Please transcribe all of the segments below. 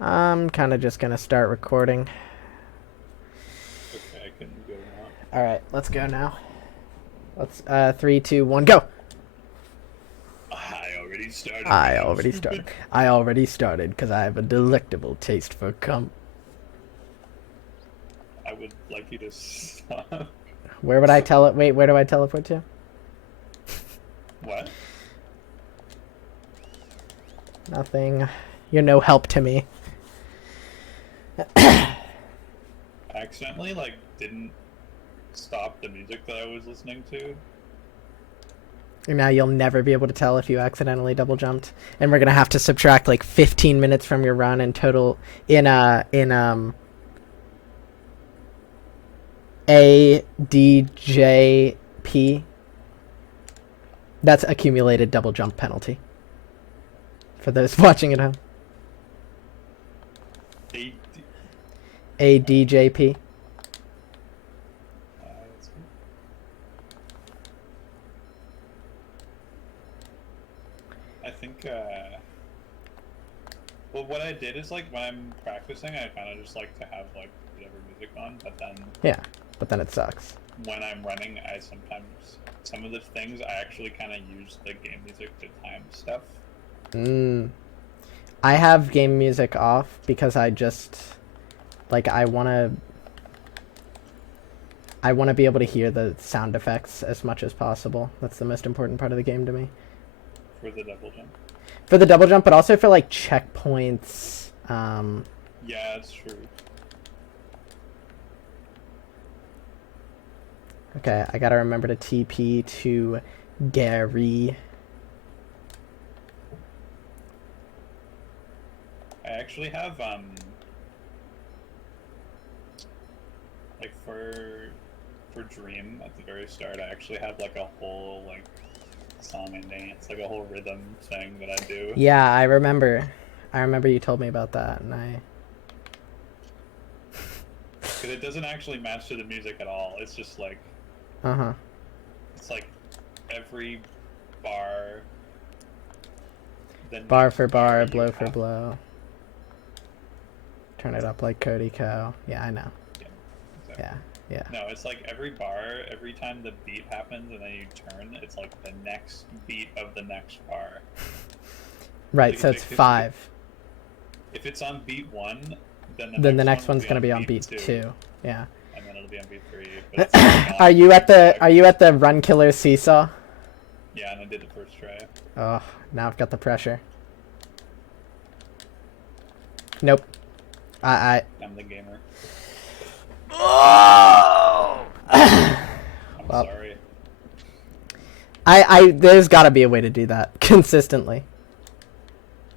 I'm kind of just gonna start recording. Okay, I can go now. All right, let's go now. Let's 3, 2, 1, go. I already started, I man. already started. I already started because I have a delectable taste for cum. I would like you to stop. Where would I tell it? Wait, where do I teleport to? What? Nothing. You're no help to me. I accidentally didn't stop the music that I was listening to. Now you'll never be able to tell if you accidentally double jumped, and we're gonna have to subtract like 15 minutes from your run in total in ADJP. That's accumulated double jump penalty for those watching at home. A- ADJP. that's good. I think. Well, what I did is when I'm practicing, I kind of just like to have whatever music on, but then Yeah, but then it sucks. when I'm running, I sometimes some of the things I actually kind of use the game music to time stuff. I have game music off because I just I wanna be able to hear the sound effects as much as possible. That's the most important part of the game to me. For the double jump. For the double jump, but also for like checkpoints. Yeah, it's true. Okay, I gotta remember to TP to Gary. I actually have like for Dream at the very start, I actually have a whole song and dance, a whole rhythm thing that I do. Yeah, I remember. I remember you told me about that, and I. Because it doesn't actually match to the music at all. It's just Uh-huh. it's every bar. The Bar next for bar bar, you blow for have. blow. Turn it up like Cody Cow. Yeah, I know. Yeah, exactly. Yeah, yeah. No, it's every bar, every time the beat happens and then you turn, it's the next beat of the next bar. Right, so it's 5. If it's on beat 1, then Then the next next one will one's be gonna on be on beat beat 2, 2. Yeah. and then it'll be on beat 3. But it's not Are you beat at the 5. Are you at the Run Killer Seesaw? Yeah, and I did the first try. Oh, now I've got the pressure. Nope. I. I'm the gamer. Oh! I'm Well, sorry. there's gotta be a way to do that consistently.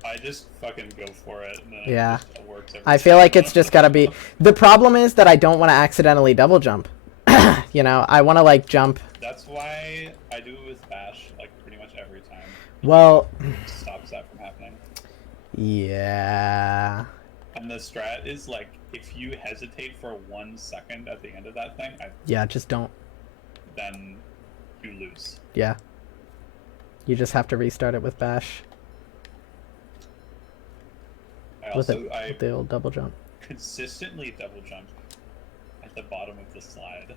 I just fucking go for it, and then Yeah. it just works every I feel time. like it's just gotta be. The problem is that I don't want to accidentally double jump. I want to jump. That's why I do it with Bash, pretty much every time. Well, It stops that from happening. yeah. And the strat is if you hesitate for 1 second at the end of that thing, Yeah, just don't. then you lose. Yeah. You just have to restart it with Bash. With the old double jump. consistently double jump at the bottom of the slide.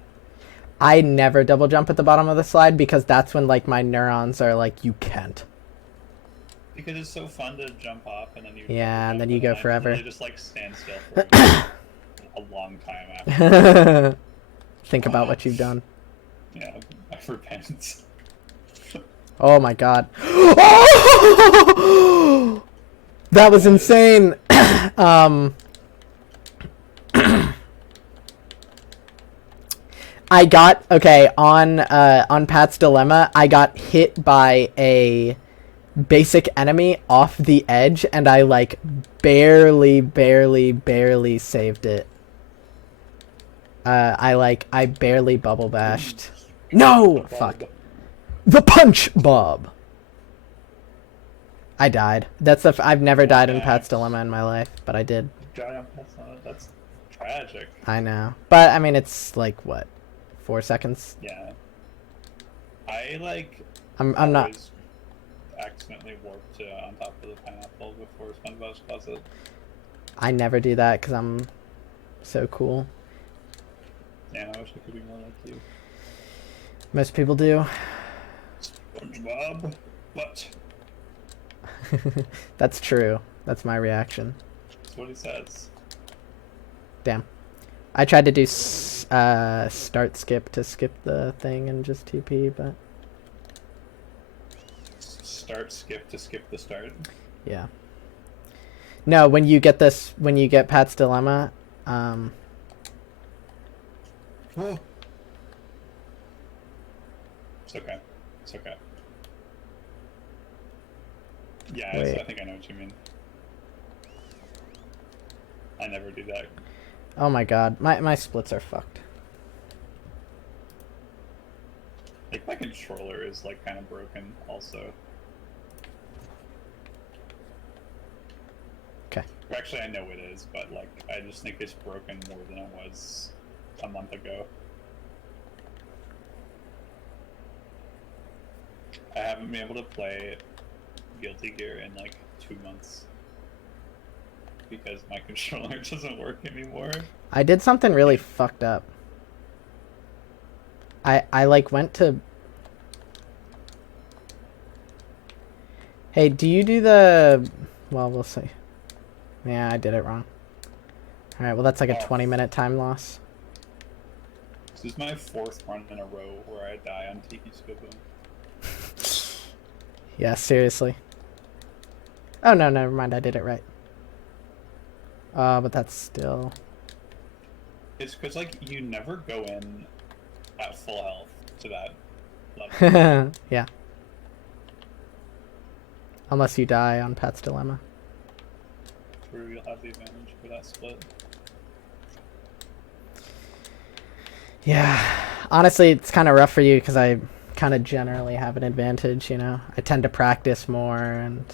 I never double jump at the bottom of the slide because that's when my neurons are you can't. Because it's so fun to jump off and then you Yeah, and then you go forever. really just stand still for a long time after. Think about what you've done. Yeah, I repent. Oh my god. Oh! That was insane. I got on Pat's Dilemma. I got hit by a basic enemy off the edge, and I barely saved it. I barely bubble bashed. No, fuck. The punch bob. I died. I've never died in Pat's Dilemma in my life, but I did. That's tragic. I know, but I mean, it's what, 4 seconds? Yeah. I I'm not. accidentally warped on top of the pineapple before SpongeBob's closet. I never do that because I'm so cool. Damn, I wish I could be more like you. Most people do. SpongeBob, what? That's true. That's my reaction. That's what he says. Damn. I tried to do start skip to skip the thing and just TP, but Start skip to skip the start. yeah. No, when you get Pat's Dilemma, Oh. It's okay. It's okay. Yeah, I think I know what you mean. I never do that. Oh my god, my splits are fucked. Like, my controller is, like, kind of broken, also. Okay. Actually, I know it is, but, like, I just think it's broken more than it was a month ago. I haven't been able to play Guilty Gear in, like, 2 months. Because my controller doesn't work anymore. I did something really fucked up. I like went to... Hey, do you do the... Well, we'll see. Yeah, I did it wrong. Alright, well that's like a 20-minute time loss. This is my 4th run in a row where I die on Tiki Scopo. Yeah, seriously. Oh no, never mind, I did it right. But that's still... It's because, like, you never go in at full health to that level. Yeah. Unless you die on Pat's Dilemma. True, you'll have the advantage for that split. Yeah. Honestly, it's kind of rough for you because I kind of generally have an advantage, you know? I tend to practice more and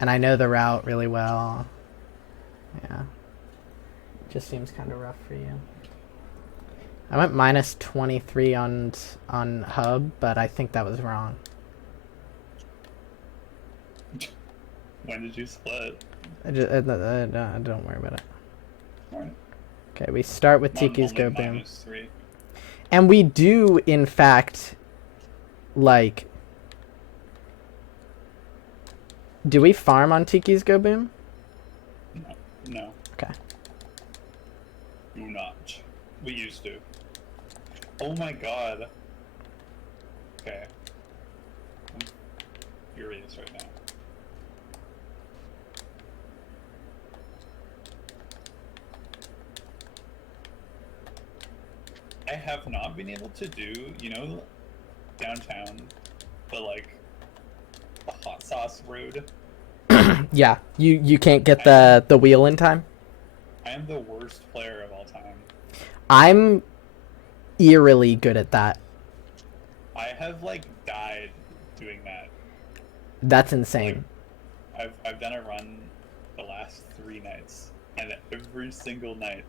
I know the route really well. Yeah. Just seems kind of rough for you. I went minus 23 on hub, but I think that was wrong. When did you split? Don't worry about it. Alright. Okay, we start with Tiki's Only Go Boom. -3. And we do, in fact, like... Do we farm on Tiki's Go Boom? No. No. Okay. Do not. We used to. Oh my god. Okay. I'm furious right now. I have not been able to do, you know, downtown, the, like, the hot sauce road. Yeah, you can't get the wheel in time? I am the worst player of all time. I'm eerily good at that. I have, like, died doing that. That's insane. Like, I've done a run the last 3 nights, and every single night,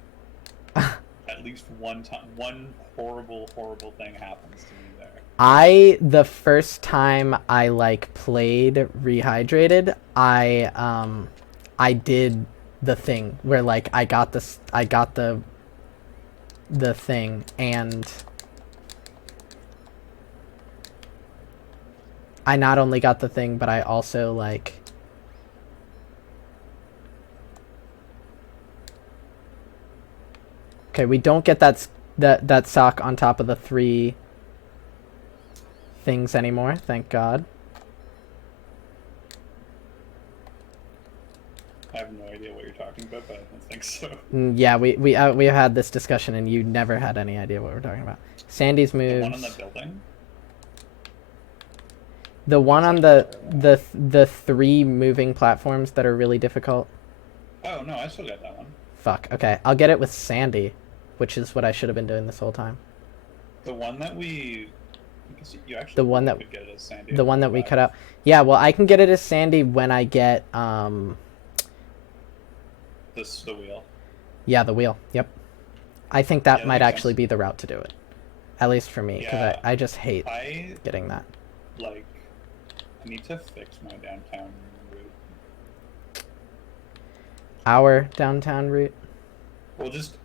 at least one time, one horrible thing happens to me there. The first time I like played Rehydrated, I did the thing where like I got the thing, and I not only got the thing, but I also like okay, we don't get that sock on top of the 3 things anymore, thank God. I have no idea what you're talking about, but I don't think so. Yeah, we have had this discussion, and you never had any idea what we're talking about. Sandy's moves. The one on the building? The one on the 3 moving platforms that are really difficult. Oh no, I still got that one. Fuck. Okay, I'll get it with Sandy, which is what I should have been doing this whole time. The one that we, because you actually The one that could get it as Sandy. the one that we cut out. Yeah, well, I can get it as Sandy when I get the wheel. Yeah, the wheel. Yep. I think that Yeah, that might makes actually sense. be the route to do it. At least for me, because Yeah, I just hate I getting that. like. I need to fix my downtown route. our downtown route. Well, just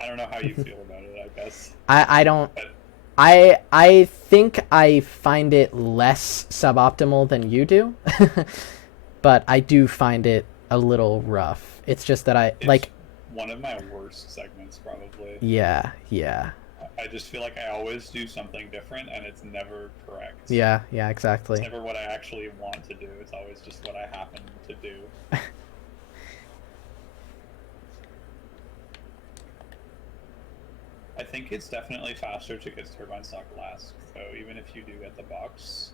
I don't know how you feel about it. I guess. I don't. But I think I find it less suboptimal than you do, but I do find it a little rough. It's just that I it's like. one of my worst segments, probably. Yeah, yeah, I just feel like I always do something different, and it's never correct. yeah, yeah. It's Exactly. never what I actually want to do. It's always just what I happen to do. I think it's definitely faster to get turbine stock last, though, even if you do get the box.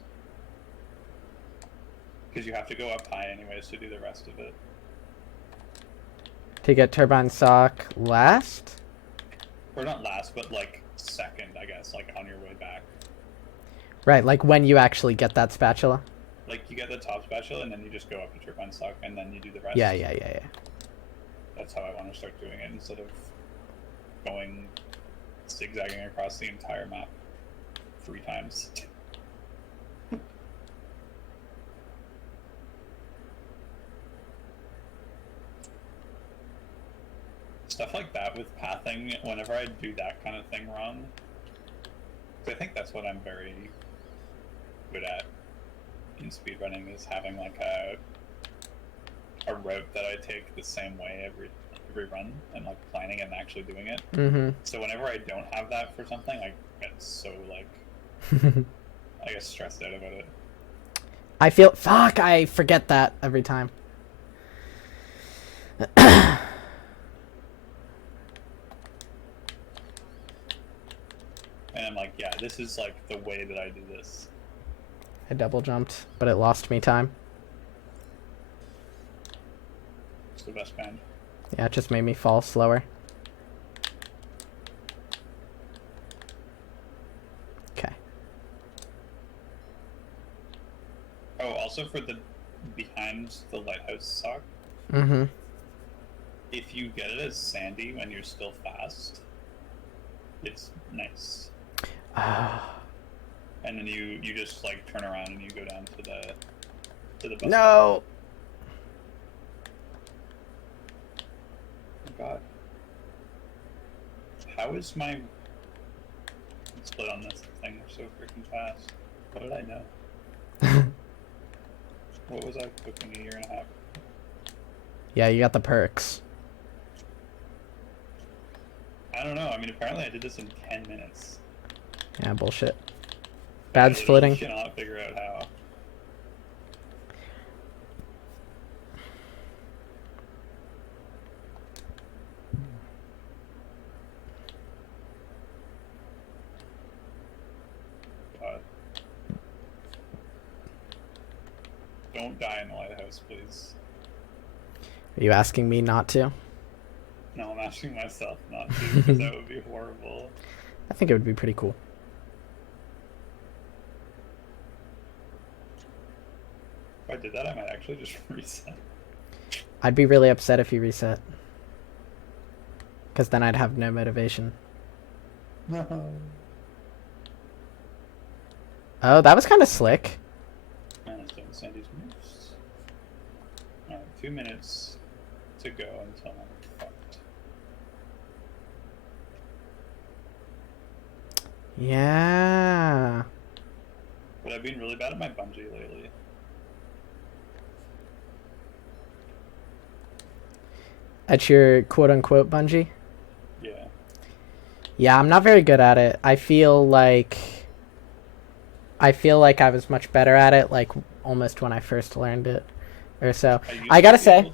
Because you have to go up high anyways to do the rest of it. To get turbine sock last. Or not last, but like second, I guess, like on your way back. Right, like when you actually get that spatula. Like you get the top spatula and then you just go up to turbine stock and then you do the rest. Yeah, yeah, yeah, yeah. That's how I want to start doing it instead of going zigzagging across the entire map 3 times. Stuff like that with pathing, whenever I do that kind of thing wrong, I think that's what I'm very good at in speedrunning, is having like a route that I take the same way every run, and like planning and actually doing it. Mm-hmm. So whenever I don't have that for something, I get so like I get stressed out about it. I feel fuck. I forget that every time. And I'm like, yeah, this is like the way that I do this. I double jumped, but it lost me time. It's the best band. Yeah, it just made me fall slower. Okay. Oh, also for the behind the lighthouse sock, Mm-hmm. if you get it as sandy when you're still fast, it's nice. And then you just like turn around and you go down to the bus. No. Oh god. How is my split on this thing so freaking fast? What did I know? What was I cooking a year and a half? Yeah, you got the perks. I don't know. I mean, apparently I did this in 10 minutes. Yeah, bullshit. Bad I splitting. cannot figure out how. God. Don't die in the lighthouse, please. Are you asking me not to? No, I'm asking myself not to, because that would be horrible. I think it would be pretty cool. If I did that, I might actually just reset. I'd be really upset if you reset. Because then I'd have no motivation. No. Oh, that was kind of slick. Man, it's doing Sandy's moves. Alright, 2 minutes to go until I'm fucked. Yeah. But I've been really bad at my bungee lately. At your quote-unquote bungee? Yeah. Yeah, I'm not very good at it. I feel like I was much better at it, like, almost when I first learned it. Or so. I gotta say...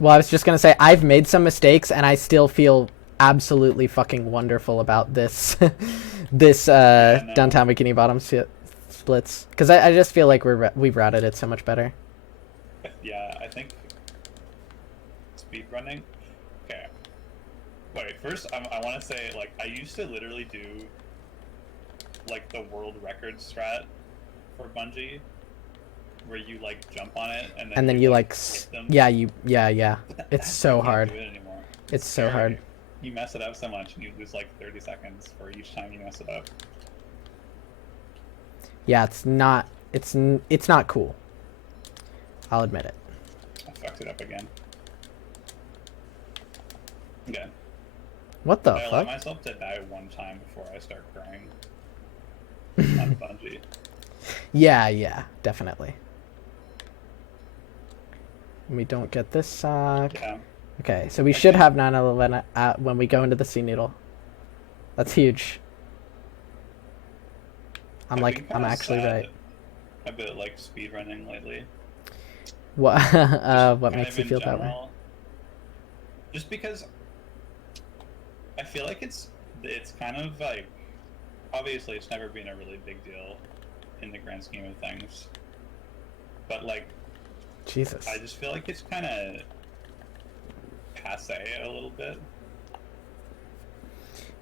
Well, I was just gonna say, I've made some mistakes, and I still feel absolutely fucking wonderful about this downtown bikini bottom splits. Because I just feel like we've routed it so much better. Yeah, I think speedrunning. Okay. Wait, first I want to say, like, I used to literally do like the world record strat for bungee, where you like jump on it and then you like hit them. yeah. It's so hard. Do it anymore. It's so hard. You mess it up so much, and you lose like 30 seconds for each time you mess it up. Yeah, it's not cool. I'll admit it. fucked it up again. Okay. What the I allow fuck? myself to die one time before I start crying on Bungie. Yeah, definitely. We don't get this sock. Yeah. Okay, so we should have 9/11 when we go into the Sea Needle. That's huge. I'm actually right. A bit like speedrunning lately. What what makes you feel that way? Just because I feel like it's kind of like, obviously it's never been a really big deal in the grand scheme of things, but like, Jesus, I just feel like it's kind of passe a little bit.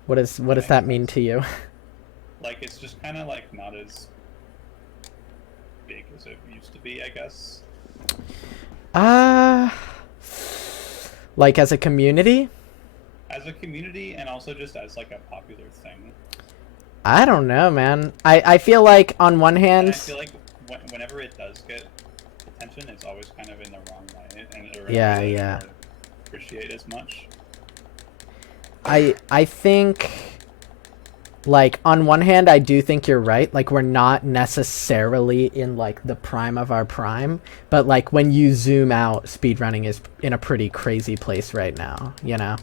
What does that mean to you? Like, it's just kind of like not as big as it used to be, I guess. Like as a community? As a community, and also just as like a popular thing. I don't know, man. I feel like on one hand, and I feel like whenever it does get attention, it's always kind of in the wrong way, and yeah. Appreciate as much. I think, like, on one hand, I do think you're right. Like, we're not necessarily in, like, the prime of our prime. But, like, when you zoom out, speedrunning is in a pretty crazy place right now, you know?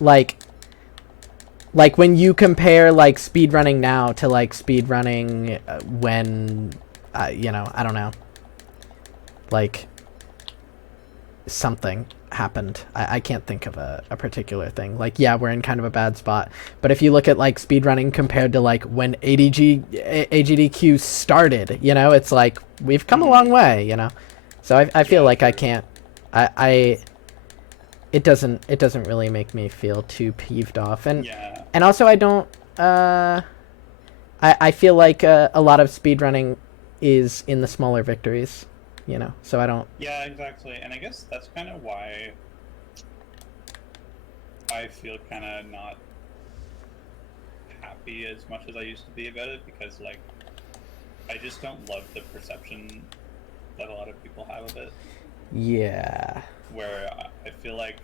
Like, when you compare, like, speedrunning now to, like, speedrunning when, you know, I don't know. Like, something happened. I can't think of a particular thing. Like, yeah, we're in kind of a bad spot. But if you look at, like, speedrunning compared to, like, when AGDQ started, you know, it's like, we've come a long way, you know? So I feel like I can't... It doesn't really make me feel too peeved off. And also I don't... I feel like a lot of speedrunning is in the smaller victories. You know, so I don't... Yeah, exactly. And I guess that's kind of why I feel kind of not happy as much as I used to be about it, because, like, I just don't love the perception that a lot of people have of it. Yeah. Where I feel like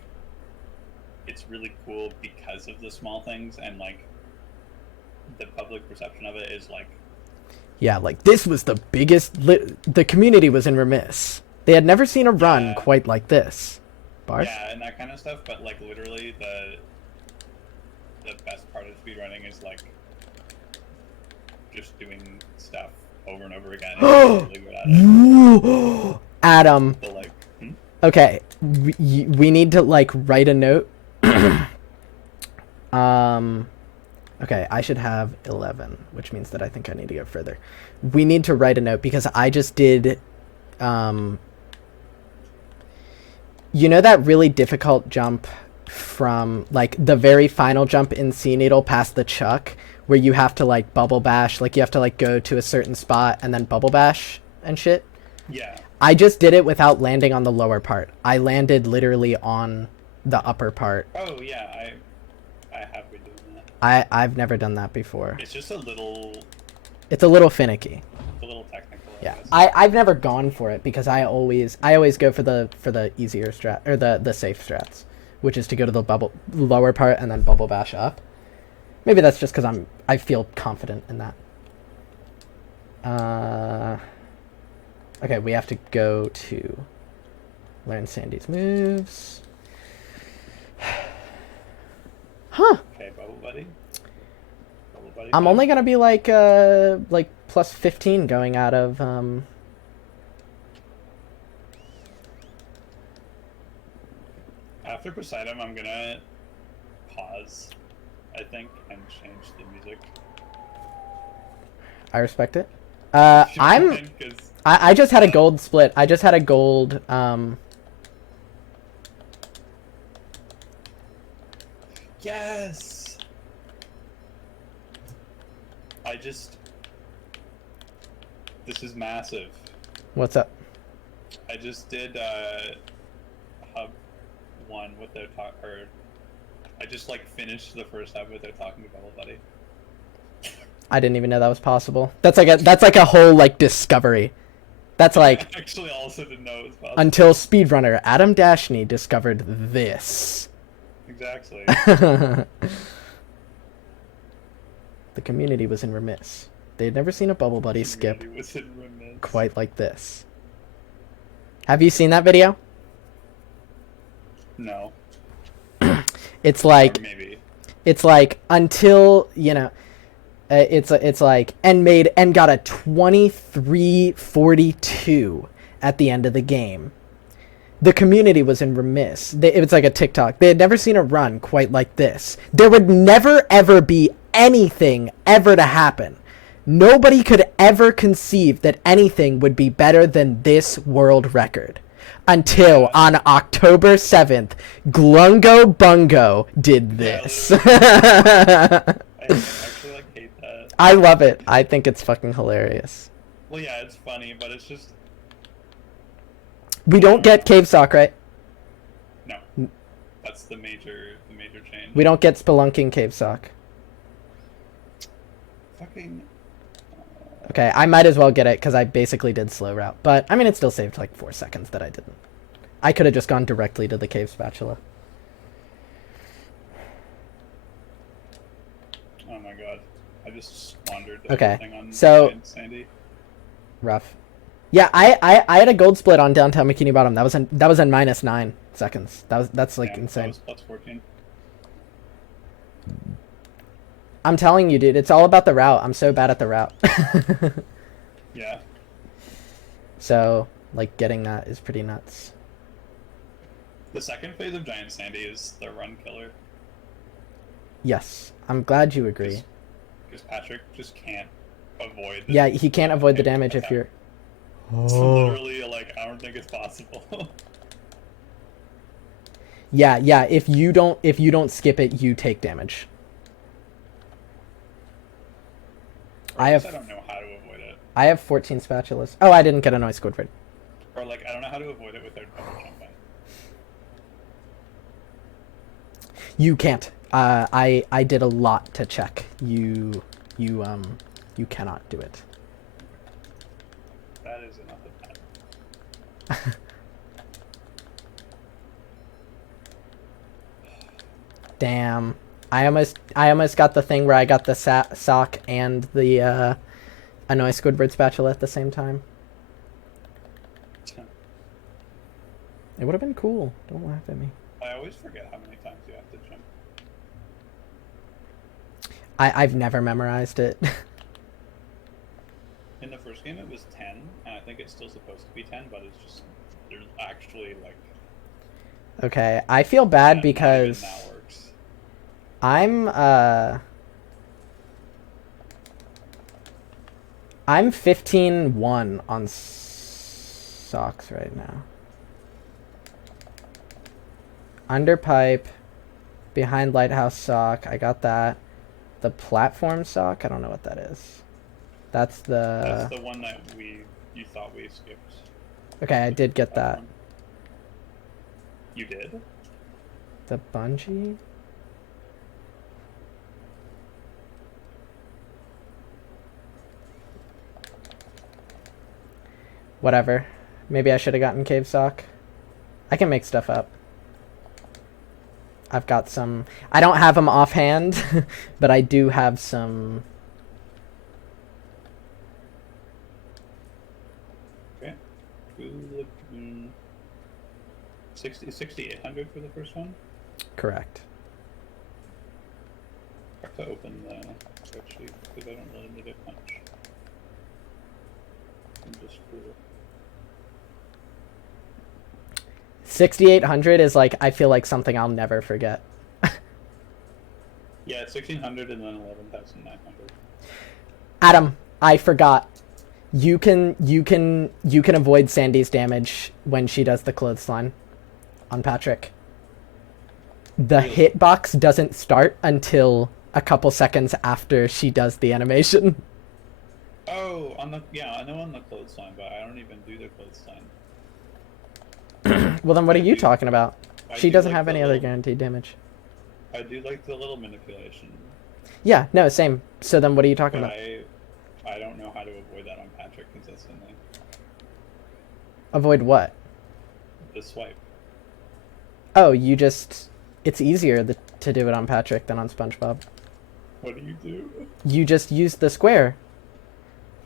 it's really cool because of the small things, and, like, the public perception of it is, like... Yeah, like, this was the biggest... the community was in remiss. They had never seen a run quite like this. Bars? Yeah, and that kind of stuff, but, like, literally the best part of speedrunning is, like, just doing stuff over and over again. And really good at it. Adam. So, like, Okay, we need to, like, write a note. Okay, I should have 11, which means that I think I need to go further. We need to write a note because I just did, you know, that really difficult jump from, like, the very final jump in Sea Needle past the Chuck, where you have to, like, bubble bash, like, you have to, like, go to a certain spot and then bubble bash and shit? Yeah. I just did it without landing on the lower part. I landed literally on the upper part. Oh, yeah, I have been doing that. I've never done that before. It's just a little... It's a little finicky. A little technical, Yeah, I've never gone for it because I always go for the easier strat, or the safe strats, which is to go to the lower part and then bubble bash up. Maybe that's just because I feel confident in that. Okay, we have to go to learn Sandy's moves. Huh. Okay, Bubble Buddy. I'm only gonna be like plus 15 going out of After Poseidon, I'm gonna pause, I think, and change the music. I respect it. I just had a gold split. I just had a gold Yes. This is massive. What's up? I just did hub 1 with their I just, like, finished the first hub with their talking to Bubble Buddy. I didn't even know that was possible. That's like a whole, like, discovery. That's like I actually also didn't know it was possible. until speedrunner Adam Dashney discovered this. Exactly. The community was in remiss. They had never seen a Bubble Buddy skip Was in remiss. quite like this. Have you seen that video? No. It's like Or maybe. it's like until it's like and got a 23-42 at the end of the game. The community was in remiss. It was like a TikTok. They had never seen a run quite like this. There would never ever be anything ever to happen. Nobody could ever conceive that anything would be better than this world record. Until on October 7th, Glungo Bungo did this. I actually hate that. I love it. I think it's fucking hilarious. Well, yeah, it's funny, but it's just We don't get Cave Sock, right? no. That's the major change. We don't get Spelunking Cave Sock. Fucking. Okay, I might as well get it because I basically did slow route. But, I mean, it still saved like 4 seconds that I didn't. I could have just gone directly to the Cave Spatula. Oh my god. I just squandered Okay, everything on so- Sandy. Rough. Yeah, I had a gold split on downtown Bikini Bottom. That was in -9 seconds. That's like Yeah, insane. That was +14. I'm telling you, dude, it's all about the route. I'm so bad at the route. Yeah. So, like, getting that is pretty nuts. The second phase of Giant Sandy is the run killer. Yes, I'm glad you agree. Because Patrick just can't avoid. Yeah, he can't avoid the damage if you're... It's literally like I don't think it's possible. Yeah, if you don't skip it, you take damage. I don't know how to avoid it. I have 14 spatulas. Oh, I didn't get a noise Squidward. Or like I don't know how to avoid it without double jumping. You can't. I did a lot to check. You cannot do it. That is enough of that. Damn. I almost got the thing where I got the sock and the Annoy Squidward spatula at the same time. It would have been cool. Don't laugh at me. I always forget how many times you have to jump. I've never memorized it. In the first game it was 10, and I think it's still supposed to be 10, but it's just there's actually like Okay, I feel bad not because even that works. I'm 15-1 on socks right now. Under pipe, behind lighthouse sock, I got that. The platform sock, I don't know what that is. That's That's the one that you thought we skipped. Okay, I did get that. One. You did? The bungee? Whatever. Maybe I should have gotten cave sock. I can make stuff up. I've got some... I don't have them offhand, but I do have some... Okay. 6,800 for the first one? Correct. I have to open the spreadsheet because I don't really need it much. I'm just cool. 6,800 is like, I feel like something I'll never forget. Yeah, 1,600 and then 11,900. Adam, I forgot. You can avoid Sandy's damage when she does the clothesline on Patrick. The Really? hitbox doesn't start until a couple seconds after she does the animation. Oh, I know on the clothesline, but I don't even do the clothesline. Well, then what are you talking about? I She do doesn't like have the any other little- guaranteed damage. I do like the little manipulation, Yeah, no, same. So then what are you talking but about? I don't know how to avoid that on Patrick consistently. Avoid what? The swipe. Oh, you just... It's easier to do it on Patrick than on SpongeBob. What do you do? You just use the square.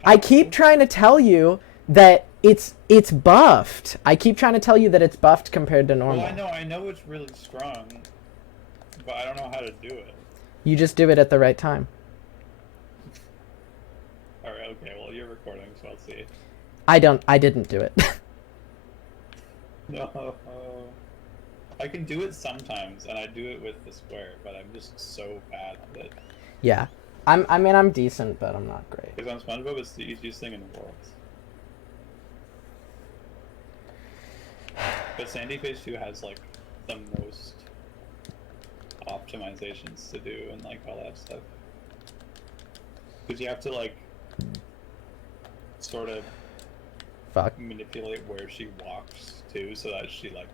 I keep trying to tell you that it's buffed. I keep trying to tell you that it's buffed compared to normal. Well, I know it's really strong, but I don't know how to do it. You just do it at the right time. Alright, okay, well you're recording, so I'll see. I didn't do it. No. I can do it sometimes, and I do it with the square, but I'm just so bad at it. Yeah. I'm decent, but I'm not great. Because on SpongeBob, it's the easiest thing in the world. But Sandy Phase 2 has, like, the most optimizations to do and, like, all that stuff. Because you have to, like, sort of manipulate where she walks, too, so that she, like,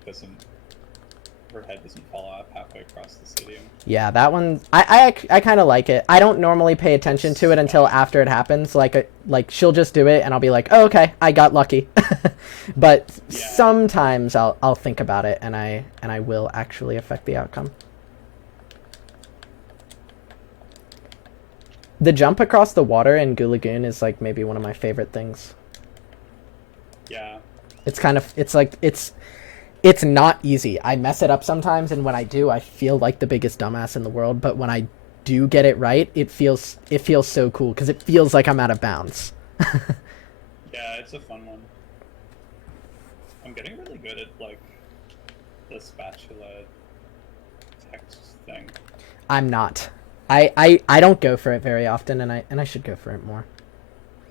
her head doesn't fall off halfway across the stadium. Yeah, that one I kind of like it. I don't normally pay attention to it until after it happens. Like she'll just do it and I'll be like, "Oh, okay, I got lucky." But yeah. Sometimes I'll think about it and I will actually affect the outcome. The jump across the water in Goo Lagoon is like maybe one of my favorite things. Yeah. It's not easy. I mess it up sometimes, and when I do, I feel like the biggest dumbass in the world. But when I do get it right, it feels so cool because it feels like I'm out of bounds. Yeah, it's a fun one. I'm getting really good at like the spatula text thing. I'm not. I don't go for it very often, and I should go for it more.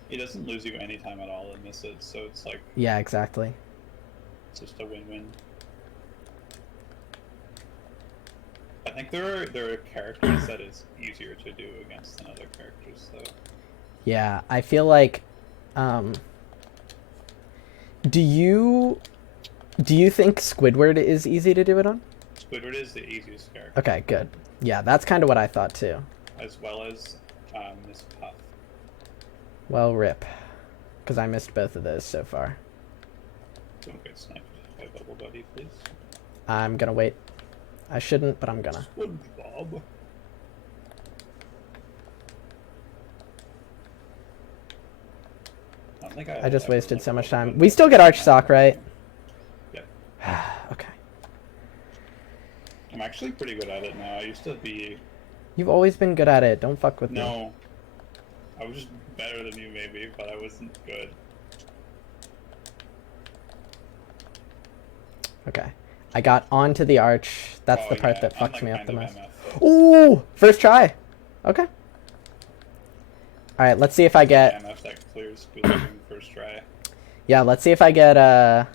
It doesn't lose you any time at all and miss it, so it's like... Yeah, exactly. It's just a win-win. I think there are characters that is easier to do against than other characters, though. Yeah, I feel like... Do you think Squidward is easy to do it on? Squidward is the easiest character. Okay, good. Yeah, that's kind of what I thought, too. As well as Miss Puff. Well, rip. Because I missed both of those so far. Don't get sniped by Bubble Buddy, please. I'm gonna wait. I shouldn't, but I'm gonna. SpongeBob. I just wasted so much time. We still get Arch Sock, right? Yep. Okay. I'm actually pretty good at it now. I used to be... You've always been good at it. Don't fuck with me. No. I was just better than you, maybe, but I wasn't good. Okay. I got onto the arch. That's the part that fucks me up the most. MF. Ooh! First try! Okay. Alright, let's see if I get... MF that clears Goo first try. Yeah, let's see if I get,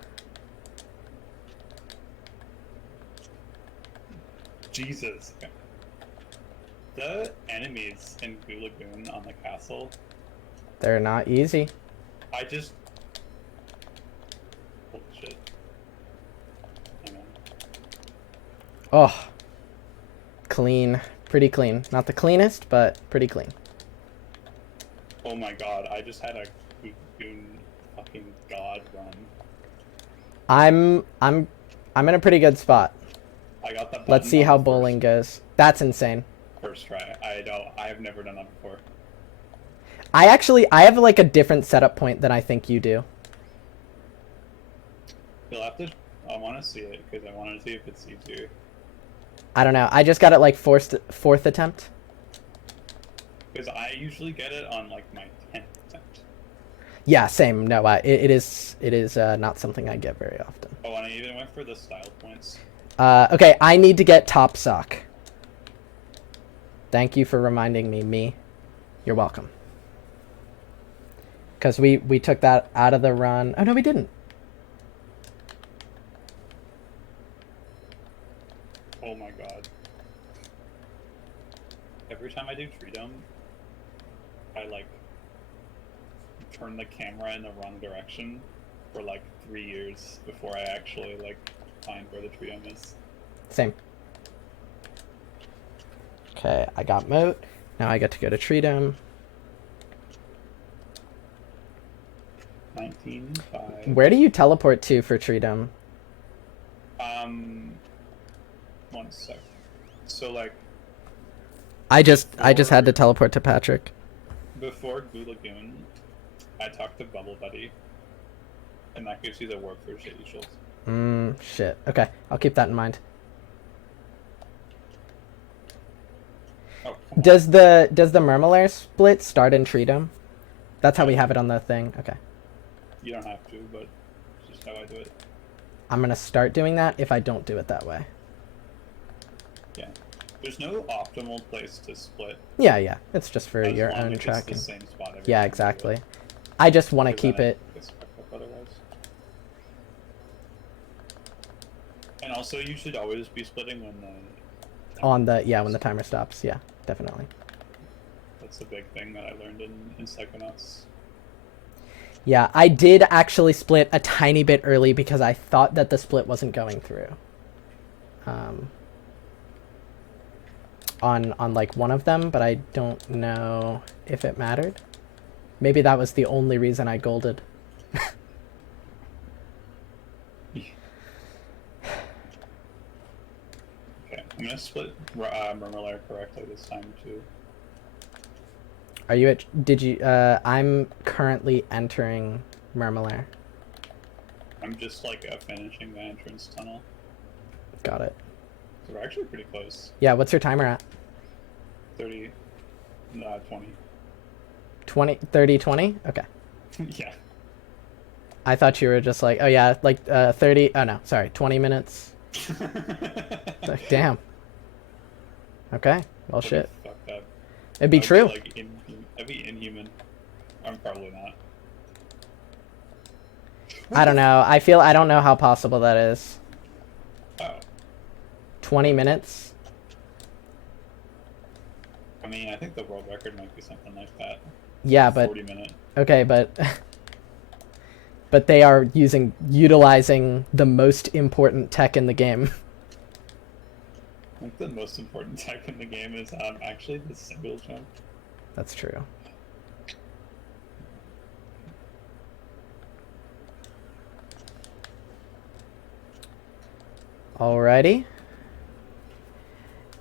Jesus. The enemies in Goo Lagoon on the castle... They're not easy. I just... Holy shit. Hang on. Oh. Clean. Pretty clean. Not the cleanest, but pretty clean. Oh my god, I just had a Goo Lagoon fucking god run. I'm in a pretty good spot. I got the Let's see how bowling goes. That's insane. First try. I have never done that before. I have like a different setup point than I think you do. You'll have to... I want to see it, because I want to see if it's easier. I don't know. I just got it like fourth attempt. Because I usually get it on like my 10th attempt. Yeah, same. No, it is not something I get very often. Oh, and I even went for the style points. Okay, I need to get top sock. Thank you for reminding me. You're welcome. Because we took that out of the run. Oh, no, we didn't. Oh my god. Every time I do Tree Dome, I like turn the camera in the wrong direction for like 3 years before I actually like find where the Tree Dome is. Same. Okay, I got moat. Now I get to go to Tree Dome. 19.5. Where do you teleport to for Treedom? One sec. So like. I just had to teleport to Patrick. Before Glue Lagoon, I talked to Bubble Buddy, and that gives you the warp for Shady Shoals. Shit. Okay, I'll keep that in mind. Oh, does the Murmelair split start in Treedom? That's how we have it on the thing. Okay. You don't have to, but it's just how I do it. I'm gonna start doing that if I don't do it that way. Yeah. There's no optimal place to split. Yeah. It's just for as your long own as tracking. It's the same spot every Yeah, time exactly. you do it. I just want to Because keep then it gets fucked up otherwise. And also, you should always be splitting when the on the when the timer stops. Yeah, definitely. That's a big thing that I learned in Psychonauts. Yeah, I did actually split a tiny bit early because I thought that the split wasn't going through. On like one of them, but I don't know if it mattered. Maybe that was the only reason I golded. Okay, I'm gonna split Murmelair correctly this time too. Are you at? Did you? I'm currently entering Murmelair. I'm just like finishing the entrance tunnel. Got it. So we're actually pretty close. Yeah, what's your timer at? 30, 20. 20, 30, 20? Okay. Yeah. I thought you were just like, oh yeah, like 30. Oh no, sorry, 20 minutes. Like, damn. Okay. Well, shit. Fucked up. It'd be true. That'd be inhuman. I'm probably not. I don't know. I don't know how possible that is. Oh. 20 minutes? I mean, I think the world record might be something like that. Yeah, but 40 minute. Okay, but but they are utilizing the most important tech in the game. I think the most important tech in the game is actually the single jump. That's true. Alrighty.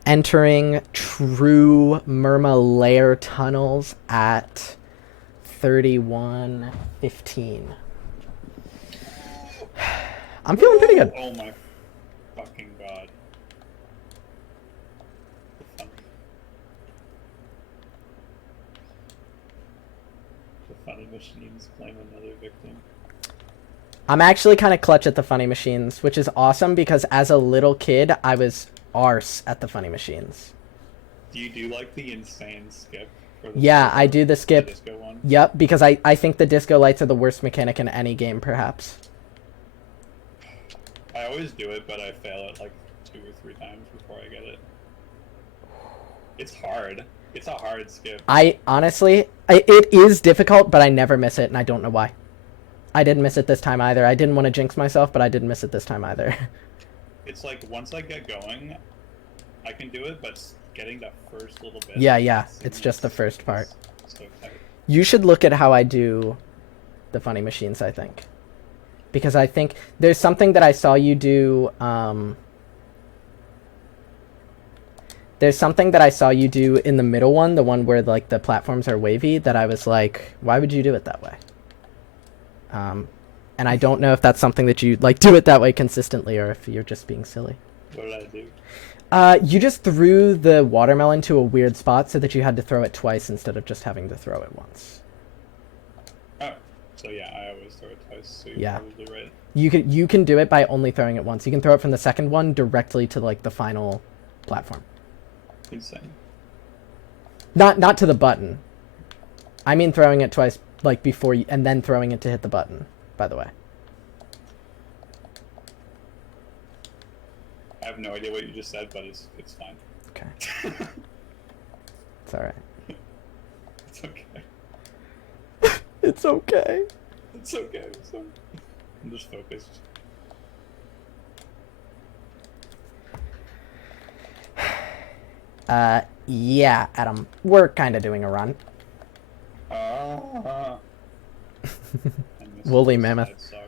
Entering true Murmelair tunnels at 31:15. I'm feeling pretty good. Oh my fucking god. The funny machines claim another victim. I'm actually kind of clutch at the funny machines, which is awesome because as a little kid, I was arse at the funny machines. Do you do like the insane skip? For the Yeah, I do the skip. The disco one? Yep, because I think the disco lights are the worst mechanic in any game, perhaps. I always do it, but I fail it like 2 or 3 times before I get it. It's hard. It's a hard skip. Honestly, it is difficult, but I never miss it, and I don't know why. I didn't miss it this time either. I didn't want to jinx myself, but I didn't miss it this time either. It's like once I get going, I can do it, but getting that first little bit. Yeah, it's just the first part. So tight. You should look at how I do the funny machines, I think. Because I think there's something that I saw you do, there's something that I saw you do in the middle one, the one where like the platforms are wavy, that I was like, why would you do it that way? And I don't know if that's something that you like do it that way consistently or if you're just being silly. What did I do? You just threw the watermelon to a weird spot so that you had to throw it twice instead of just having to throw it once. Oh, so yeah, I always throw it twice, so you're probably right. You can do it by only throwing it once. You can throw it from the second one directly to like the final platform. Insane. Not to the button. I mean throwing it twice like before you, and then throwing it to hit the button, by the way. I have no idea what you just said, but it's fine. Okay. It's alright. It's okay. It's okay. It's okay. I'm just focused. Yeah, Adam. We're kind of doing a run. I Woolly mammoth. Slides suck.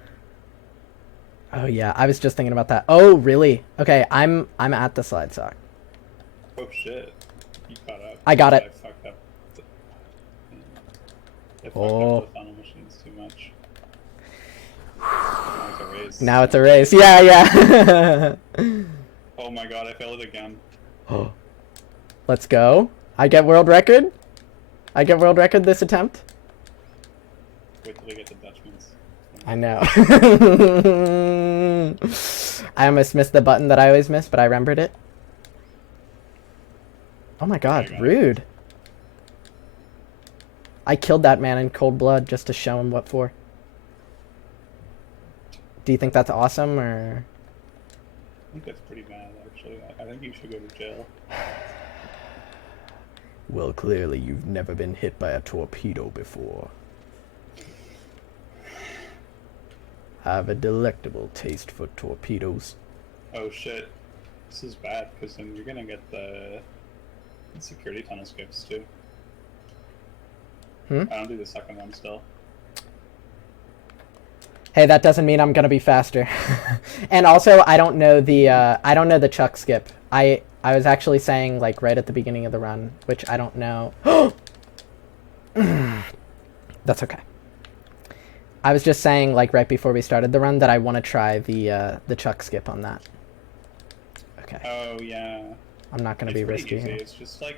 Oh yeah, I was just thinking about that. Oh really? Okay, I'm at the slide sock. Oh shit. You caught up. I got it. I fucked up. I fucked Oh. up the funnel machines too much. Now it's a race. Now it's a race. Yeah, yeah. Oh my god, I failed it again. Oh. Let's go. I get world record? I get world record this attempt? Wait till we get to Dutchman's. I know. I almost missed the button that I always miss, but I remembered it. Oh my god, rude. I killed that man in cold blood just to show him what for. Do you think that's awesome, or...? I think that's pretty bad, actually. I think you should go to jail. Well, clearly you've never been hit by a torpedo before. I have a delectable taste for torpedoes. Oh shit. This is bad, because then you're gonna get the security tunnel skips, too. I don't do the second one still. Hey, that doesn't mean I'm gonna be faster. And also, I don't know the chuck skip. I was actually saying, like, right at the beginning of the run, which I don't know. That's okay. I was just saying, like, right before we started the run that I want to try the chuck skip on that. Okay. Oh, yeah. I'm not gonna be risky easy. here. It's just, like,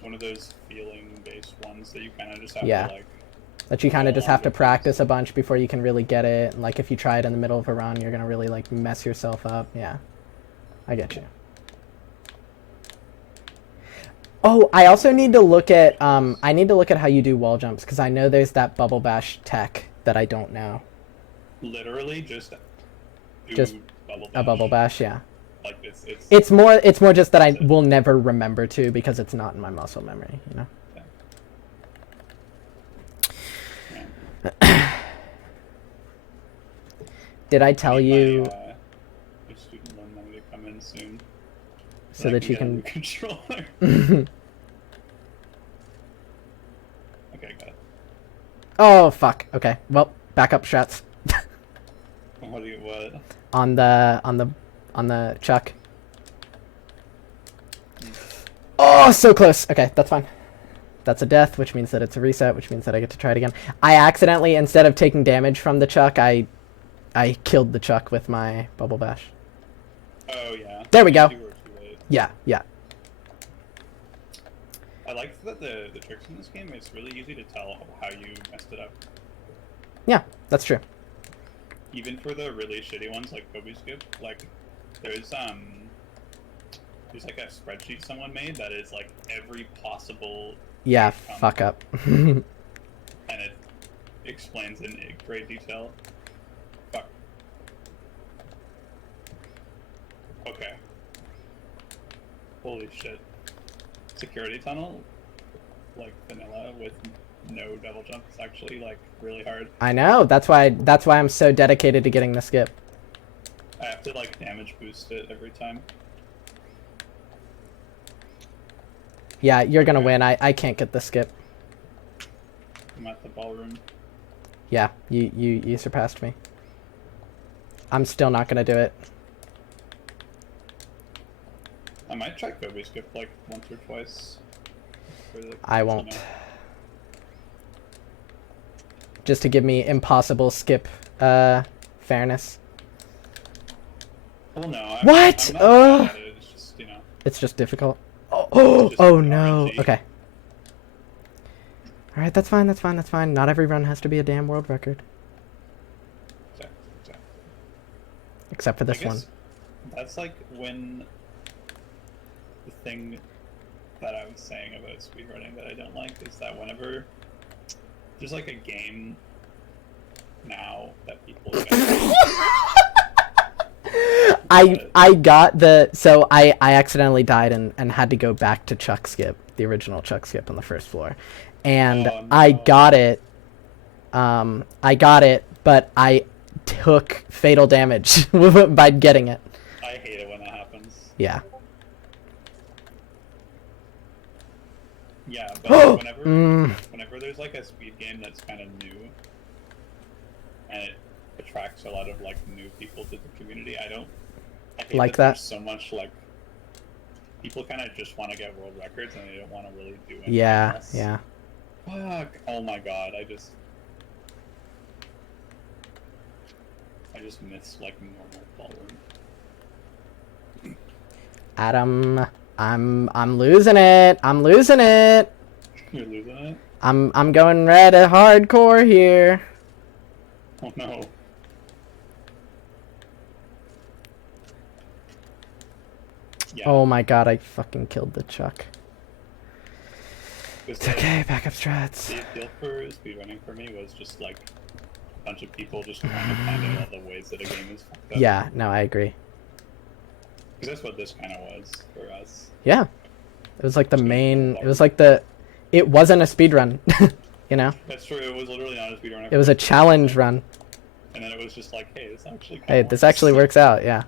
one of those feeling-based ones that you kind of just have to, like... That you kind of just have to practice a bunch before you can really get it. And, like, if you try it in the middle of a run, you're gonna really, like, mess yourself up. Yeah. I get you. Oh, I also need to look at, I need to look at how you do wall jumps, because I know there's that bubble bash tech that I don't know. Literally just do Just bubble bash. A bubble bash, yeah. Like, It's more just that I will never remember to, because it's not in my muscle memory, you know? Yeah. Did I tell you... My student loan money to come in soon. So that you can... Get a new controller. Okay, got it. Oh, fuck. Okay. Well, backup strats. What? On the chuck. Oh, so close. Okay, that's fine. That's a death, which means that it's a reset, which means that I get to try it again. I accidentally, instead of taking damage from the chuck, I killed the chuck with my bubble bash. Oh, yeah. There we go. You were too late. Yeah, yeah. I like that the tricks in this game, it's really easy to tell how you messed it up. Yeah, that's true. Even for the really shitty ones like Kobe Skip, like, there's like a spreadsheet someone made that is like every possible fuck up. And it explains in great detail. Fuck. Okay. Holy shit. Security tunnel, like vanilla with no double jump, is actually like really hard. I know. That's why I'm so dedicated to getting the skip. I have to like damage boost it every time. Yeah, you're gonna win. I can't get the skip. I'm at the ballroom. Yeah, you surpassed me. I'm still not gonna do it. I might try Kobe Skip like once or twice. I won't. Just to give me impossible skip fairness. Well, no. What? I'm not bad at it. It's just, you know. It's just difficult. Oh no. RNG. Okay. All right, that's fine. That's fine. That's fine. Not every run has to be a damn world record. Exactly. Except for this one. That's like when the thing that I was saying about speedrunning that I don't like is that whenever there's like a game now that people I got I accidentally died and had to go back to Chuck Skip, the original Chuck Skip on the first floor. And Oh, no. I got it, but I took fatal damage by getting it. I hate it when that happens. Yeah. Yeah, but whenever there's like a speed game that's kind of new, and it attracts a lot of like new people to the community, I hate Like that that? there's so much like people kind of just want to get world records and they don't want to really do anything Yeah, else. yeah. Fuck! Oh my god! I just miss like normal ballroom. Adam, I'm losing it. I'm losing it. You're losing it. I'm going red at hardcore here. Oh no. Yeah. Oh my god, I fucking killed the Chuck. It's okay, backup strats. The appeal for speedrunning for me was just like a bunch of people just trying to find out all the ways that a game is fucked up. Yeah, no, I agree. Because that's what this kind of was for us. Yeah. It was like the main... It was like the... It wasn't a speedrun, you know? That's true, it was literally not a speedrun. It was a challenge run. And then it was just like, hey, this actually kind of Hey, this actually works out, yeah.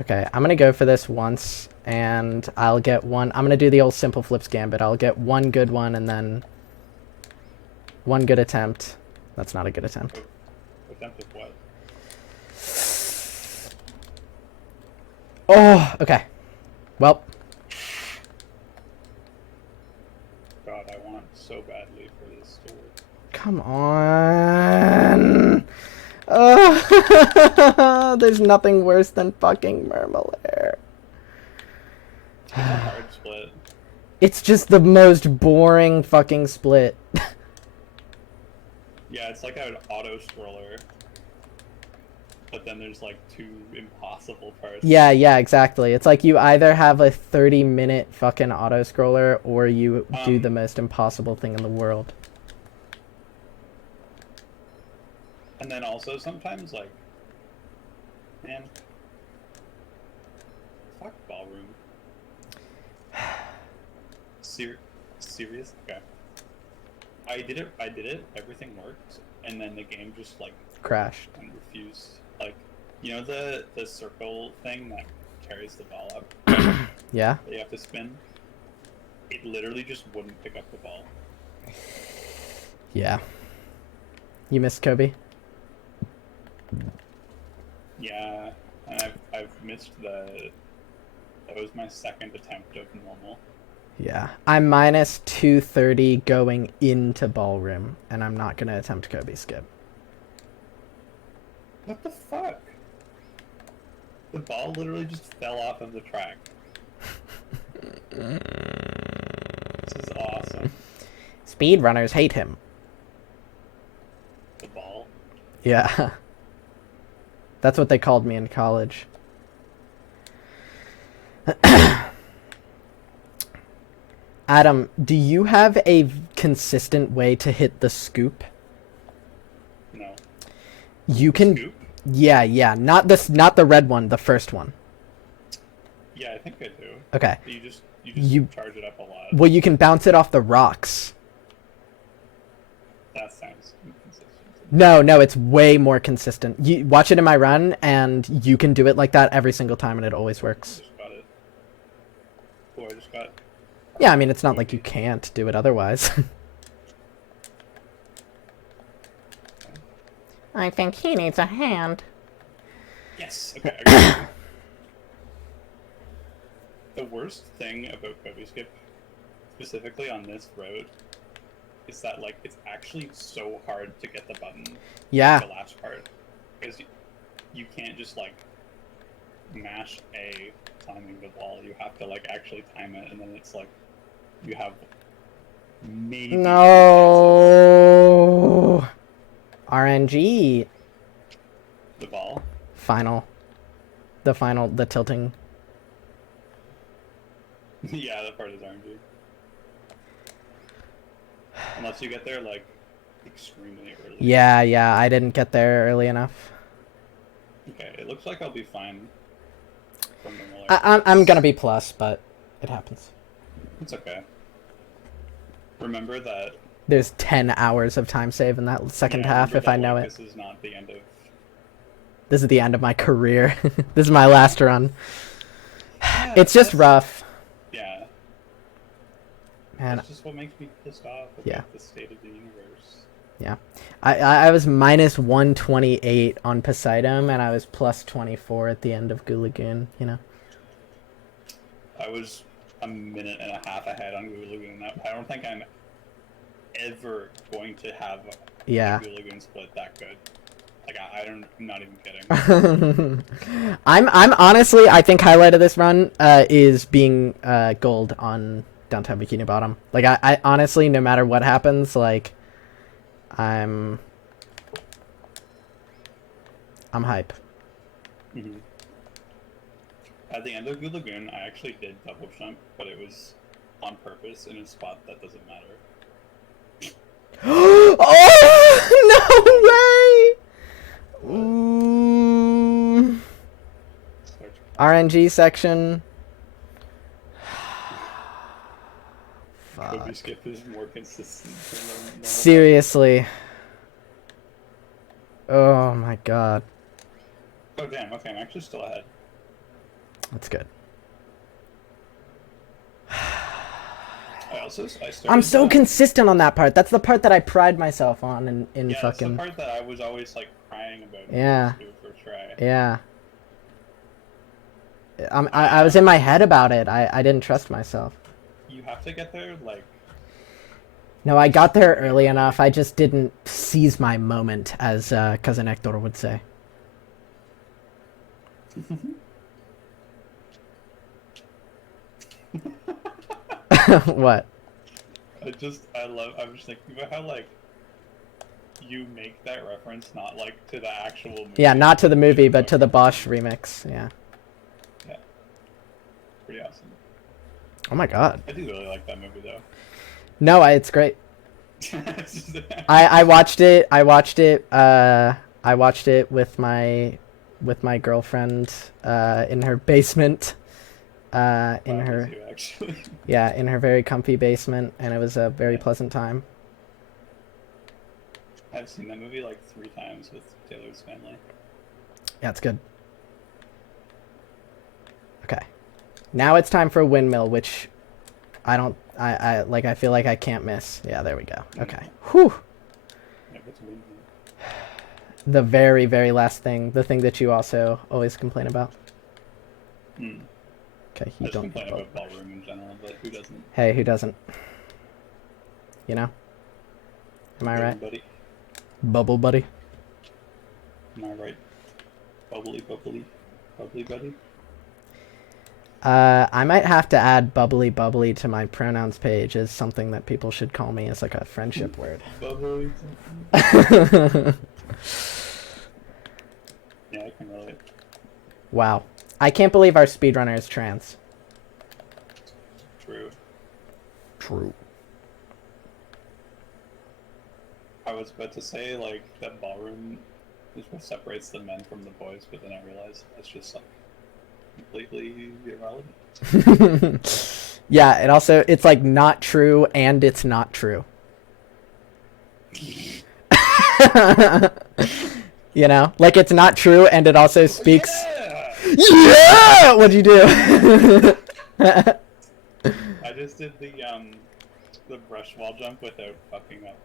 Okay, I'm gonna go for this once, and I'll get one... I'm gonna do the old simple flips gambit. I'll get one good one, and then... one good attempt. That's not a good attempt. Attempt of what? Oh, okay. Well... God, I want so badly for this to work. Come on. Oh, there's nothing worse than fucking Murmelair. It's a hard split. It's just the most boring fucking split. Yeah, it's like an auto scroller. But then there's like two impossible parts. Yeah, exactly. It's like you either have a 30-minute fucking auto scroller or you do the most impossible thing in the world. And then also sometimes like, man, fuck ballroom. Serious? Okay. I did it, everything worked, and then the game just like Crashed. and refused. Like, you know the circle thing that carries the ball up? Yeah? That you have to spin? It literally just wouldn't pick up the ball. Yeah. You missed Kobe? Yeah, and I've missed that was my second attempt of normal. Yeah. I'm minus 230 going into ballroom, and I'm not going to attempt Kobe skip. What the fuck? The ball literally just fell off of the track. This is awesome. Speedrunners hate him. The ball? Yeah. That's what they called me in college. Adam, do you have a consistent way to hit the scoop? No. You can... Scoop? Yeah. Not the red one, the first one. Yeah, I think I do. Okay. You charge it up a lot. Well, you can bounce it off the rocks. That sounds inconsistent. No, it's way more consistent. You watch it in my run, and you can do it like that every single time, and it always works. I just got it. Oh, I just got... Yeah, I mean, it's not like you can't do it otherwise. I think he needs a hand. Yes. Okay. I got it. The worst thing about Kobe Skip, specifically on this road, is that like it's actually so hard to get the button. Yeah. The last part, because you can't just like mash A climbing the wall. You have to like actually time it, and then it's like you have maybe no RNG. The ball. The tilting. Yeah, that part is RNG. Unless you get there like extremely early. Yeah, I didn't get there early enough. Okay, it looks like I'll be fine. From the I'm gonna be plus, but it happens. It's okay. Remember that there's 10 hours of time save in that second half if I know it. This is not the end of... This is the end of my career. This is my last run. Yeah, It's just rough. Yeah. And That's just what makes me pissed off about Yeah. the state of the universe. yeah, I was minus 128 on Poseidon, and I was plus 24 at the end of Goo Lagoon. You know. I was a minute and a half ahead on Goo Lagoon. I don't think I'm ever going to have Yeah. a Goo Lagoon split that good. Like I'm not even kidding. I'm honestly, I think highlight of this run is being gold on Downtown Bikini Bottom. Like I honestly, no matter what happens, like I'm hype. Mm-hmm. At the end of Goo Lagoon, I actually did double jump, but it was on purpose in a spot that doesn't matter. Oh no way! Ooh. RNG section. Kobe skip is more consistent than normal. Seriously. Oh my god. Oh damn, okay, I'm actually still ahead. That's good. I'm so consistent on that part. That's the part that I pride myself on in yeah, fucking... that's the part that I was always like crying about. Yeah. Do it first try. Yeah. I was in my head about it. I didn't trust myself. You have to get there, like... No, I got there early enough. I just didn't seize my moment, as Cousin Hector would say. What? I'm just thinking about how, like, you make that reference not, like, to the actual movie. Yeah, not to the movie, but to the Bosch remix, yeah. Yeah. Pretty awesome. Oh my god. I do really like that movie, though. No, it's great. I watched it with my girlfriend in her basement. In her in her very comfy basement, and it was a very pleasant time. I've seen that movie like 3 times with Taylor's family. Yeah, it's good. Okay. Now it's time for a windmill, which I feel like I can't miss. Yeah, there we go. Okay. Whew. Yeah, what's a windmill? The very, very last thing. The thing that you also always complain about. Hmm. Okay, you don't complain about ballroom in general, but who doesn't? Hey, who doesn't? You know? Am I right? Buddy. Bubble buddy. Am I right? Bubbly buddy. I might have to add bubbly bubbly to my pronouns page as something that people should call me as like a friendship word. Bubbly. Yeah, I can relate. Wow. I can't believe our speedrunner is trans. True. I was about to say, like, that ballroom is what separates the men from the boys, but then I realized that's just, like, completely irrelevant. Yeah, it's, like, not true, and it's not true. You know? Like, it's not true, and it also speaks... Yeah! What'd you do? I just did the brush wall jump without fucking up.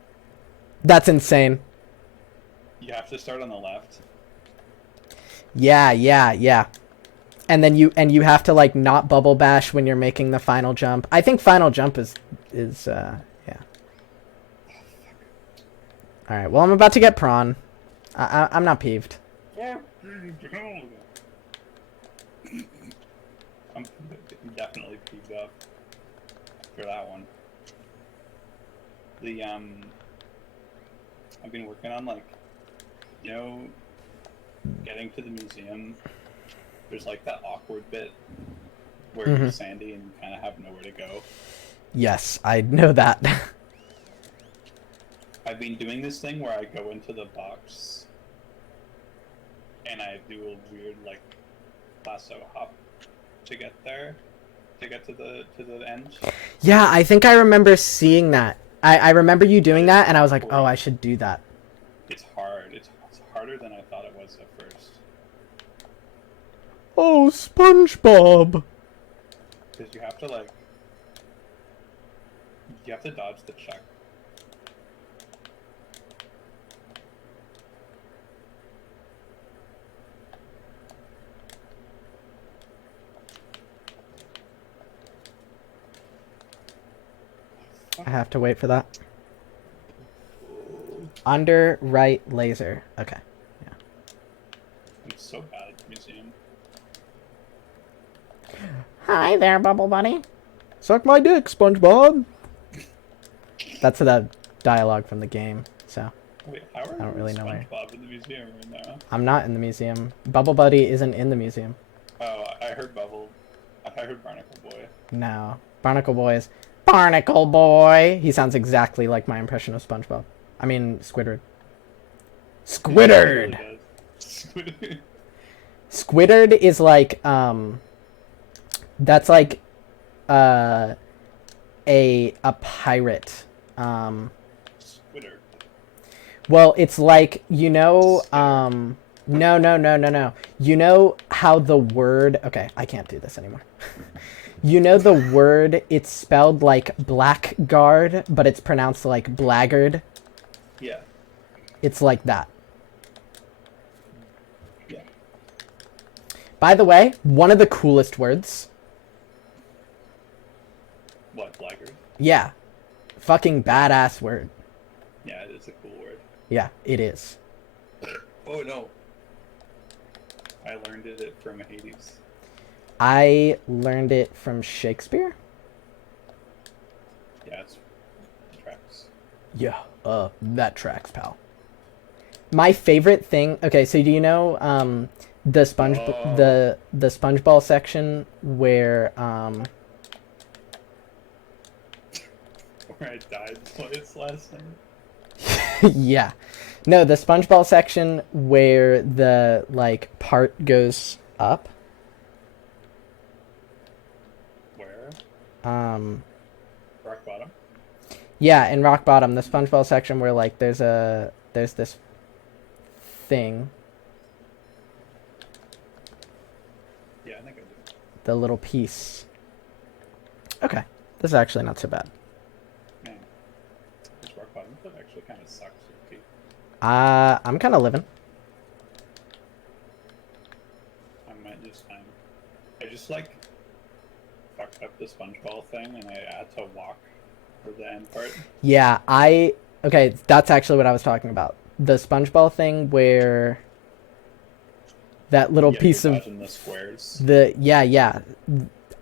That's insane. You have to start on the left. Yeah. And then you have to like not bubble bash when you're making the final jump. I think final jump is yeah. All right. Well, I'm about to get prawn. I'm not peeved. Yeah. I'm definitely peeved up for that one. I've been working on, like, you know, getting to the museum. There's like that awkward bit where you're Sandy and you kind of have nowhere to go. Yes, I know that. I've been doing this thing where I go into the box and I do a weird, like, lasso hop to get there, to get to the end. Yeah, I think I remember seeing that. I remember you doing that, and I was like, oh, I should do that. It's hard. It's harder than I thought it was at first. Oh, SpongeBob! Because you have to, like... You have to dodge the check. I have to wait for that. Under right laser. Okay. Yeah. I'm so bad at the museum. Hi there, Bubble Bunny. Suck my dick, SpongeBob. That's the dialogue from the game, so. Wait, how are I don't really know where. SpongeBob in the museum right now? I'm not in the museum. Bubble Buddy isn't in the museum. Oh, I heard Bubble. I heard Barnacle Boy. No. Barnacle Boy is Barnacle Boy. He sounds exactly like my impression of SpongeBob. I mean, Squidward. Squidward! It really Squidward is like, that's like, a pirate. Squidward. Well, it's like, you know, no. You know how the word... Okay, I can't do this anymore. You know the word, it's spelled like blackguard, but it's pronounced like blackguard? Yeah. It's like that. Yeah. By the way, one of the coolest words. What, blackguard? Yeah. Fucking badass word. Yeah, it is a cool word. Yeah, it is. Oh no. I learned it from Hades. I learned it from Shakespeare. Yeah, it tracks. Yeah, that tracks, pal. My favorite thing... Okay, so do you know, the the SpongeBall section where, Where I died twice last time? yeah. No, the SpongeBall section where the, like, part goes up. Where? Rock Bottom? Yeah, in Rock Bottom, the SpongeBall section where, like, there's this thing. Yeah, I think I do. The little piece. Okay. This is actually not so bad. Man. This Rock Bottom stuff actually kind of sucks. Okay. I'm kind of living. I might just find... I just, like, fucked up the SpongeBall thing, and I had to walk for the end part. Yeah, okay, that's actually what I was talking about. The SpongeBall thing where that little piece of the squares. Yeah.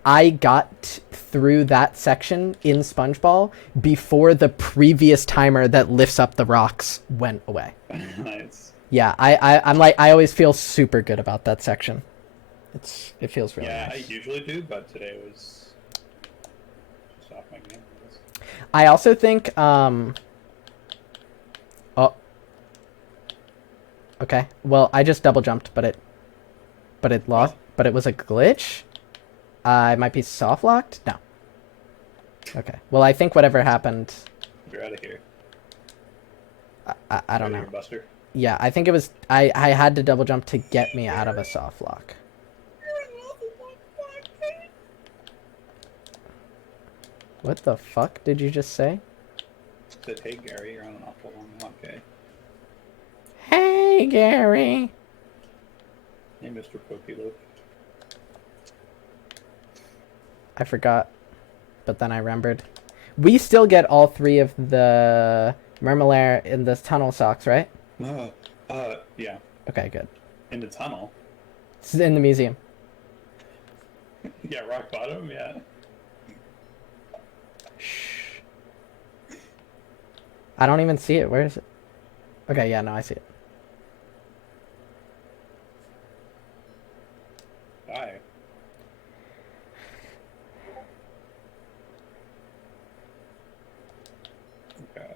I got through that section in SpongeBall before the previous timer that lifts up the rocks went away. Nice. Yeah, I'm like, I always feel super good about that section. It feels really nice. Yeah, I usually do, but today was just off my game. I also think, oh. Okay, well, I just double jumped, but it lost, but it was a glitch? It might be soft locked? No. Okay, well, I think whatever happened... You're out of here. I don't know. Buster. Yeah, I think it was, I had to double jump to get me out of a soft lock. What the fuck did you just say? Said, hey Gary, you're on an awful long walk, okay? Hey Gary! Hey Mr. Pokelope. I forgot, but then I remembered. We still get all three of the Murmelaire in the tunnel socks, right? Yeah. Okay, good. In the tunnel? This is in the museum. Yeah, Rock Bottom, yeah. Shh. I don't even see it. Where is it? Okay, yeah, no, I see it. Bye. Okay.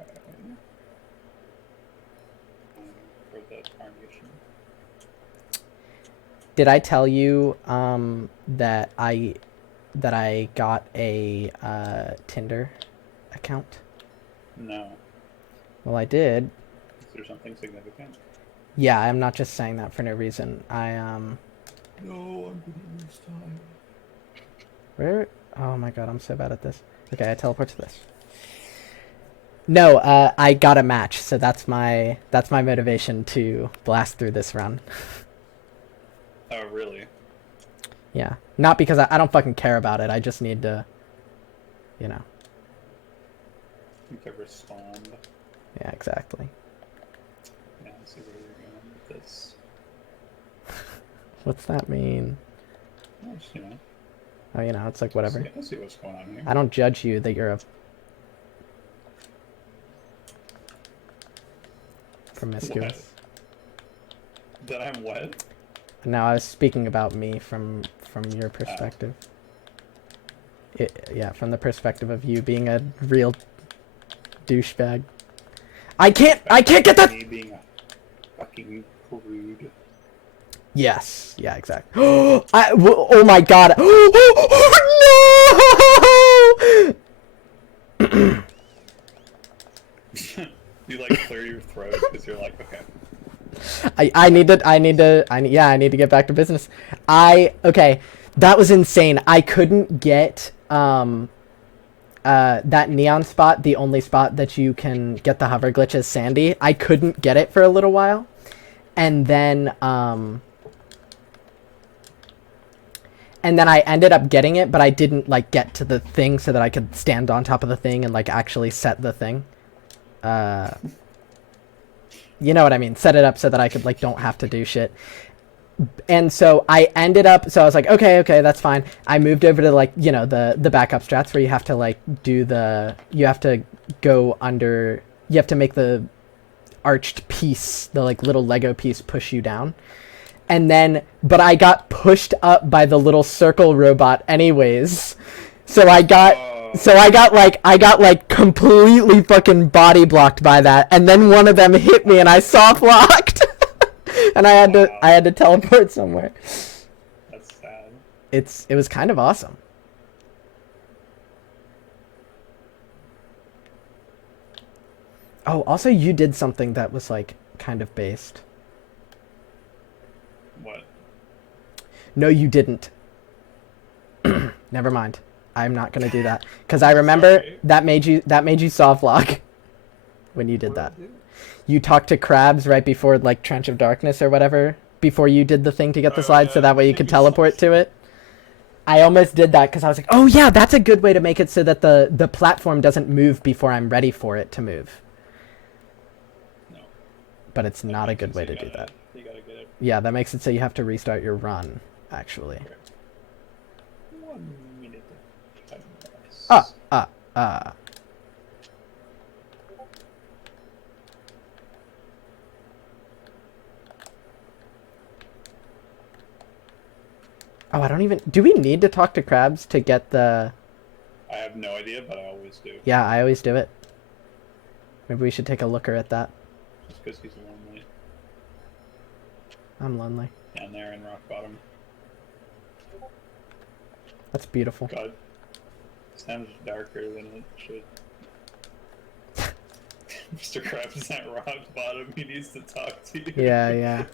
For the carnation. Did I tell you that I got a Tinder account? No. Well, I did. Is there something significant? Yeah, I'm not just saying that for no reason. No, I'm gonna lose time. Where? Oh my god, I'm so bad at this. Okay, I teleport to this. No, I got a match, so that's my motivation to blast through this run. Oh, really? Yeah, not because I don't fucking care about it. I just need to, you know. You can respond. Yeah, exactly. Yeah, let's see where you're going with this. What's that mean? Well, just, Oh, it's like whatever. let's see what's going on here. I don't judge you that you're a promiscuous. What? That I'm what? No, I was speaking about me from your perspective. Yeah, from the perspective of you being a real douchebag. I can't get that. Me being a fucking prude. Yes. Yeah, exactly. Oh my god. No! You like clear your throat because you're like, okay. I need to get back to business. Okay, that was insane. I couldn't get that neon spot, the only spot that you can get the hover glitch is Sandy. I couldn't get it for a little while. And then I ended up getting it, but I didn't like get to the thing so that I could stand on top of the thing and like actually set the thing. You know what I mean? Set it up so that I could like don't have to do shit. And so I was like, okay, that's fine. I moved over to like, the backup strats where you have to like you have to go under, you have to make the arched piece, the like little Lego piece push you down. And then, but I got pushed up by the little circle robot anyways. So I got like completely fucking body blocked by that. And then one of them hit me and I soft locked. And I had to teleport somewhere. That's sad. It was kind of awesome. Oh, also you did something that was like kind of based. What? No, you didn't. Never mind. I'm not gonna do that because I remember that made you soft lock when you did that. You talked to crabs right before like Trench of Darkness or whatever before you did the thing to get the slide, so that way you could teleport to it. I almost did that because I was like, oh yeah, that's a good way to make it so that the platform doesn't move before I'm ready for it to move. No. But it's not a good way to do that. You gotta get it. Yeah, that makes it so you have to restart your run, actually. 1 minute. Oh, I don't even... Do we need to talk to crabs to get the... I have no idea, but I always do. Yeah, I always do it. Maybe we should take a looker at that. Just because he's lonely. I'm lonely. Down there in rock bottom. That's beautiful. God. It sounds darker than it should. Mr. Krabs is at rock bottom. He needs to talk to you. Yeah.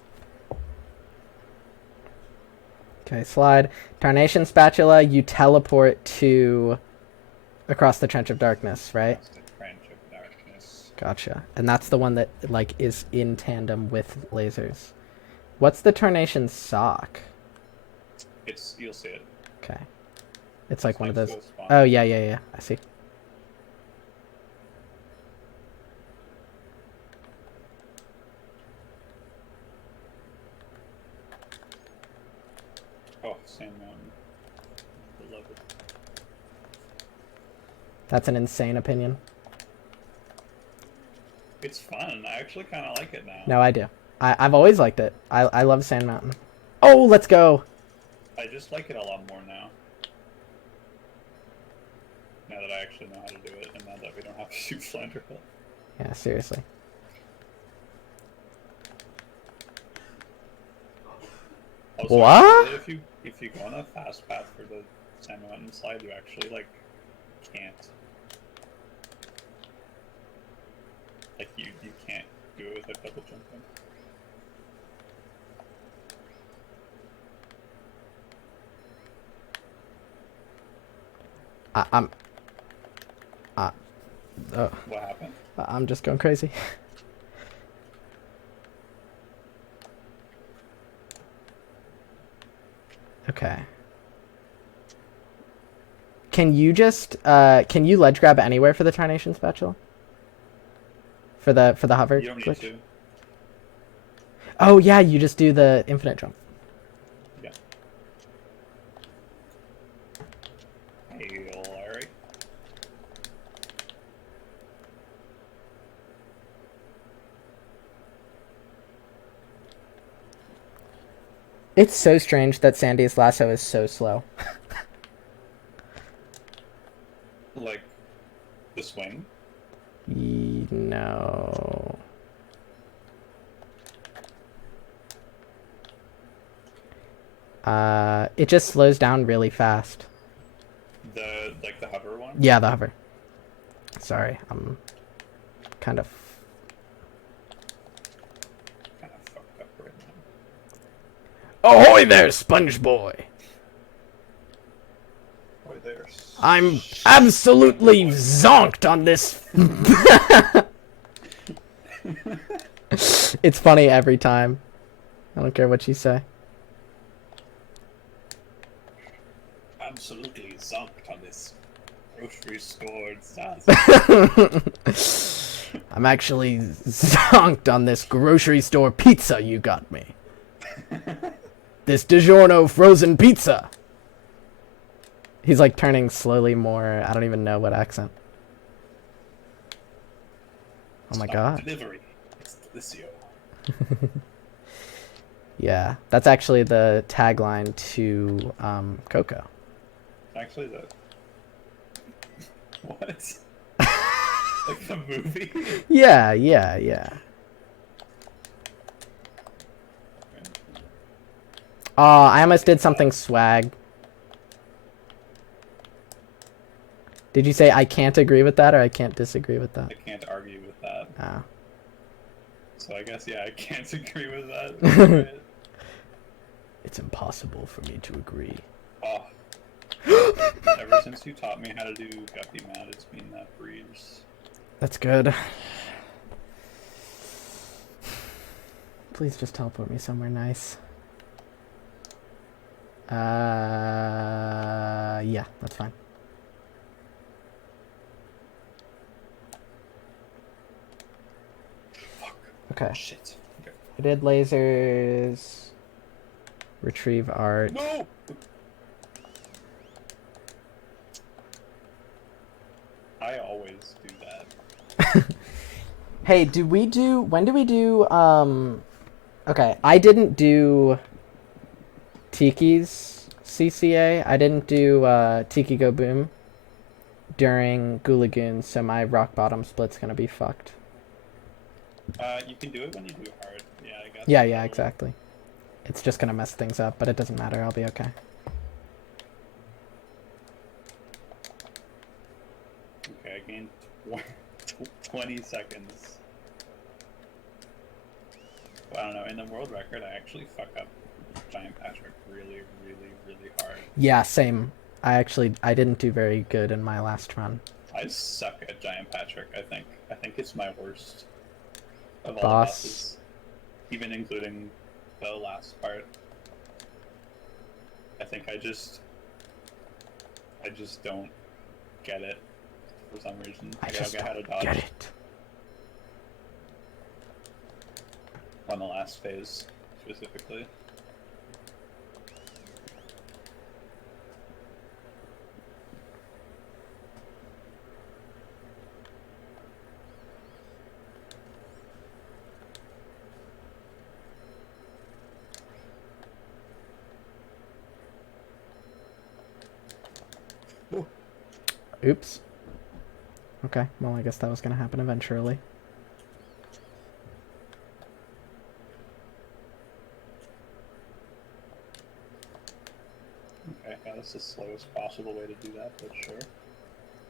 Okay, slide. Tarnation Spatula, you teleport to... across the Trench of Darkness, right? Across the Trench of Darkness. Gotcha. And that's the one that, like, is in tandem with lasers. What's the Tarnation Sock? You'll see it. Okay. It's like one of next those... to a spawn. Oh, yeah. I see. Oh, Sand Mountain. Beloved. That's an insane opinion. It's fun. I actually kind of like it now. No, I do. I've always liked it. I love Sand Mountain. Oh, let's go! I just like it a lot more now. Now that I actually know how to do it, and now that we don't have to shoot Flounder Hill. Yeah, seriously. Also, What? If you go on a fast path for the Sand Mountain slide, you actually like can't. Like you can't do it with a double jumping. I'm. What happened? I'm just going crazy. Okay. Can you just can you ledge grab anywhere for the Tarnation Spatula? For the hover You don't need glitch? to. Oh yeah, you just do the infinite jump. Yeah. Hey, Larry. It's so strange that Sandy's lasso is so slow. Like, the swing? No. It just slows down really fast. Like the hover one? Yeah, the hover. Sorry, I'm kind of... Kind of fucked up right now. Ahoy there, Sponge Boy! Boy, there. I'm absolutely zonked on this. It's funny every time. I don't care what you say. Absolutely zonked on this grocery store Zaza. I'm actually zonked on this grocery store pizza you got me. This DiGiorno frozen pizza. He's like turning slowly more. I don't even know what accent. Oh my god. Delivery. It's Delicio. Yeah, that's actually the tagline to Coco. Actually, what? Like the movie? Yeah. I almost did something swag. Did you say I can't agree with that or I can't disagree with that? I can't argue with that. Oh. So I guess, yeah, I can't agree with that. It's impossible for me to agree. Oh. Ever since you taught me how to do Guppy Mount, it's been that breeze. That's good. Please just teleport me somewhere nice. Yeah, that's fine. Fuck. Okay. Shit. Okay. I did lasers. Retrieve art. No! I always do that. Hey, when do we do, okay, I didn't do Tiki's CCA. I didn't do, Tiki Go Boom during Gulagoon, so my rock bottom split's gonna be fucked. You can do it when you do hard. Yeah, I guess. Yeah, exactly. It's just gonna mess things up, but it doesn't matter. I'll be okay. Okay, I gained 20 seconds. Well, I don't know. In the world record, I actually fuck up Giant Patrick really hard. Yeah, same. I didn't do very good in my last run. I suck at Giant Patrick, I think. I think it's my worst of all Boss. the bosses. Even including the last part. I think I just don't get it for some reason. I just how to don't dodge get it. on the last phase, specifically. Oops. Okay, well, I guess that was gonna happen eventually. Okay, yeah, that's the slowest possible way to do that, but sure.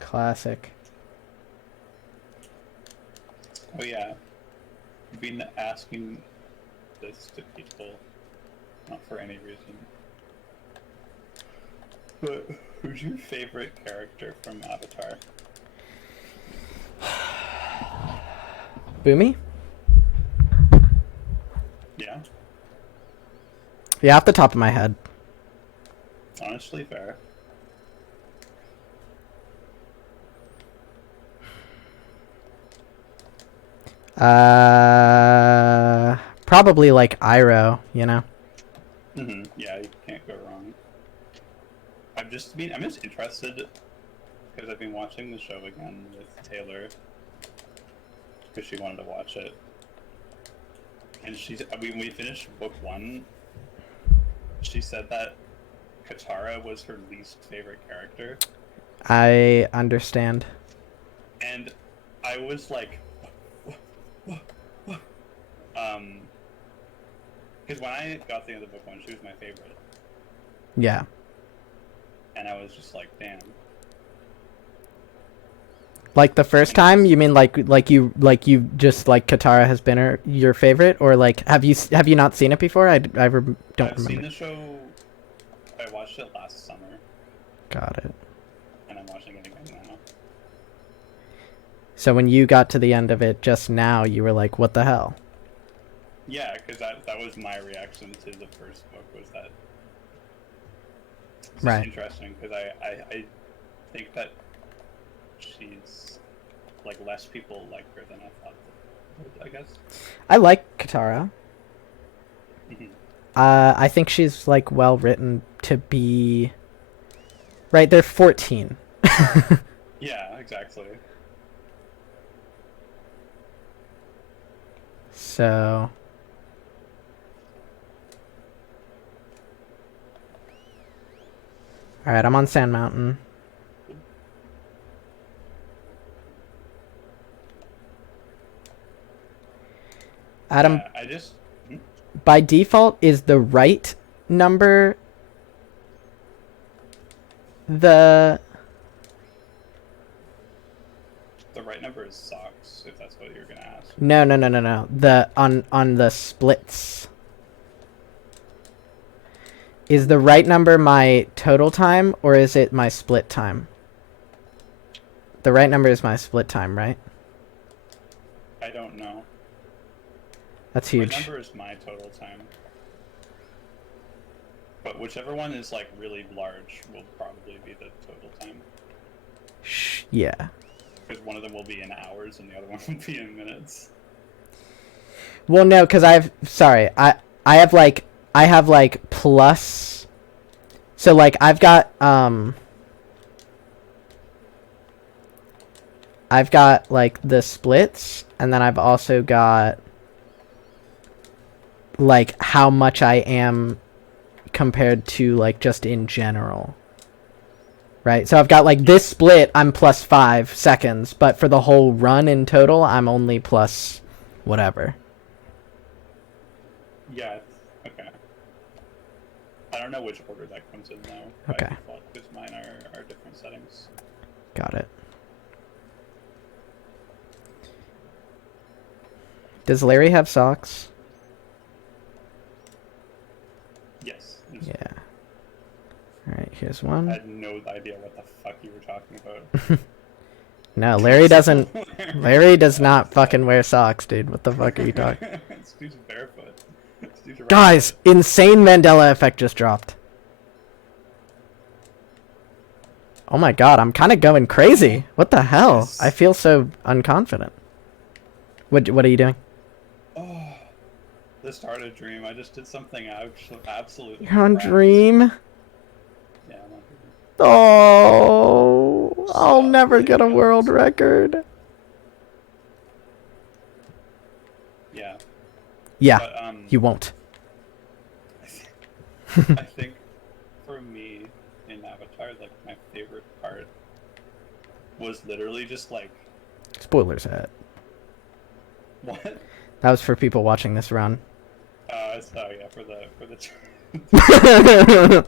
Classic. Oh yeah, I've been asking this to people, not for any reason. But who's your favorite character from Avatar? Boomy? Yeah, Yeah, off the top of my head. honestly, fair. Probably like Iroh, you know? Yeah, you can't go wrong. I'm just interested because I've been watching the show again with Taylor because she wanted to watch it, and when we finished book 1, she said that Katara was her least favorite character. I understand. And I was like, because when I got to the end of book 1, she was my favorite, Yeah. and I was just like, damn. Like the first time, you mean like you just like Katara has been your favorite, or like have you not seen it before? Don't I've remember. seen the show. I watched it last summer, Got it. and I'm watching it again now. So when you got to the end of it just now, you were like, "What the hell?" Yeah, because that was my reaction to the first book. Was that it's Right. interesting because I think that she's like less people like her than I thought. I guess. I like Katara. Mhm. I think she's like well written to be. Right, they're 14. Yeah, exactly. So. All right, I'm on Sand Mountain. Adam, Yeah, I just. by default, is the right number the right number is socks, if that's what you're gonna ask. no. The on the splits. Is the right number my total time or is it my split time? The right number is my split time, right? I don't know. That's My huge. number is my total time. But whichever one is like really large will probably be the total time. Yeah. Because one of them will be in hours and the other one will be in minutes. Well, no, because I have like plus. So like I've got like the splits, and then I've also got like how much I am compared to like just in general. Right? So I've got like this split, I'm plus 5 seconds, but for the whole run in total, I'm only plus whatever. Yeah, okay. I don't know which order that comes in now. Okay. By default, because mine are different settings. Got it. Does Larry have socks? Yes. Yeah. Alright, here's I one. had no idea what the fuck you were talking about. No, Larry doesn't. Larry does not fucking wear socks, dude. What the fuck are you talking? This dude's barefoot. This dude's Guys, insane Mandela effect just dropped. Oh my god, I'm kind of going crazy. What the hell? Yes. I feel so unconfident. What are you doing? Oh, this started a dream. I just did something absolutely. You're on crap. Dream? Yeah, I'm on Dream. Oh, I'll Stop never get a playing world games. record. Yeah. Yeah, But, you won't. I think for me in Avatar, like my favorite part was literally just like Spoilers ahead. what? That was for people watching this run. Oh yeah, for the no,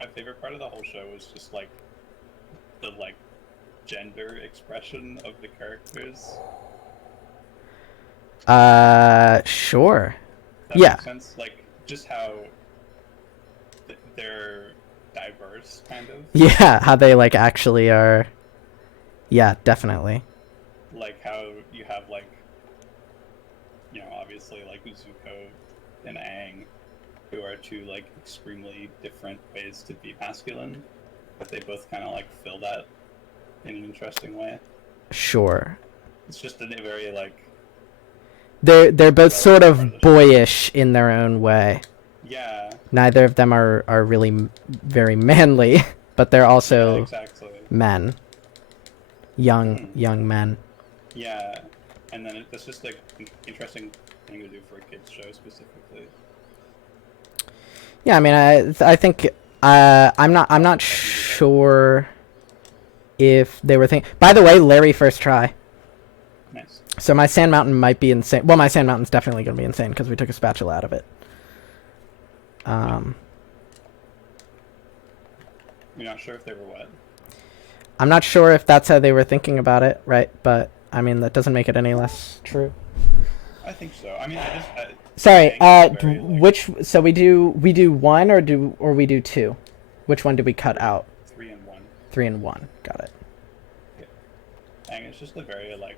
my favorite part of the whole show was just like the like gender expression of the characters. Sure. That Yeah. makes sense. Like just how they're diverse, kind of. Yeah, how they like actually are. Yeah, definitely. like how you have like, you know, obviously like Zuko and Aang, who are two like extremely different ways to be masculine, but they both kind of like fill that in an interesting way. Sure. It's just a very like They're both sort part of of the show. boyish in their own way. Yeah. Neither of them are really very manly, but they're also Yeah, exactly. men. Young men. Yeah, and then that's just like an interesting thing to do for a kids show specifically. Yeah, I mean, I think I'm not sure if they were thinking. By the way, Larry first try. Nice. So my Sand Mountain might be insane. Well, my Sand Mountain's definitely going to be insane because we took a spatula out of it. You're not sure if they were wet? I'm not sure if that's how they were thinking about it, right? But, I mean, that doesn't make it any less true. I think so. I mean, Sorry, very, like, which... So we do one or we do two? Which one did we cut out? 3 and 1. 3 and 1. Got it. Yeah. And it's just a very, like,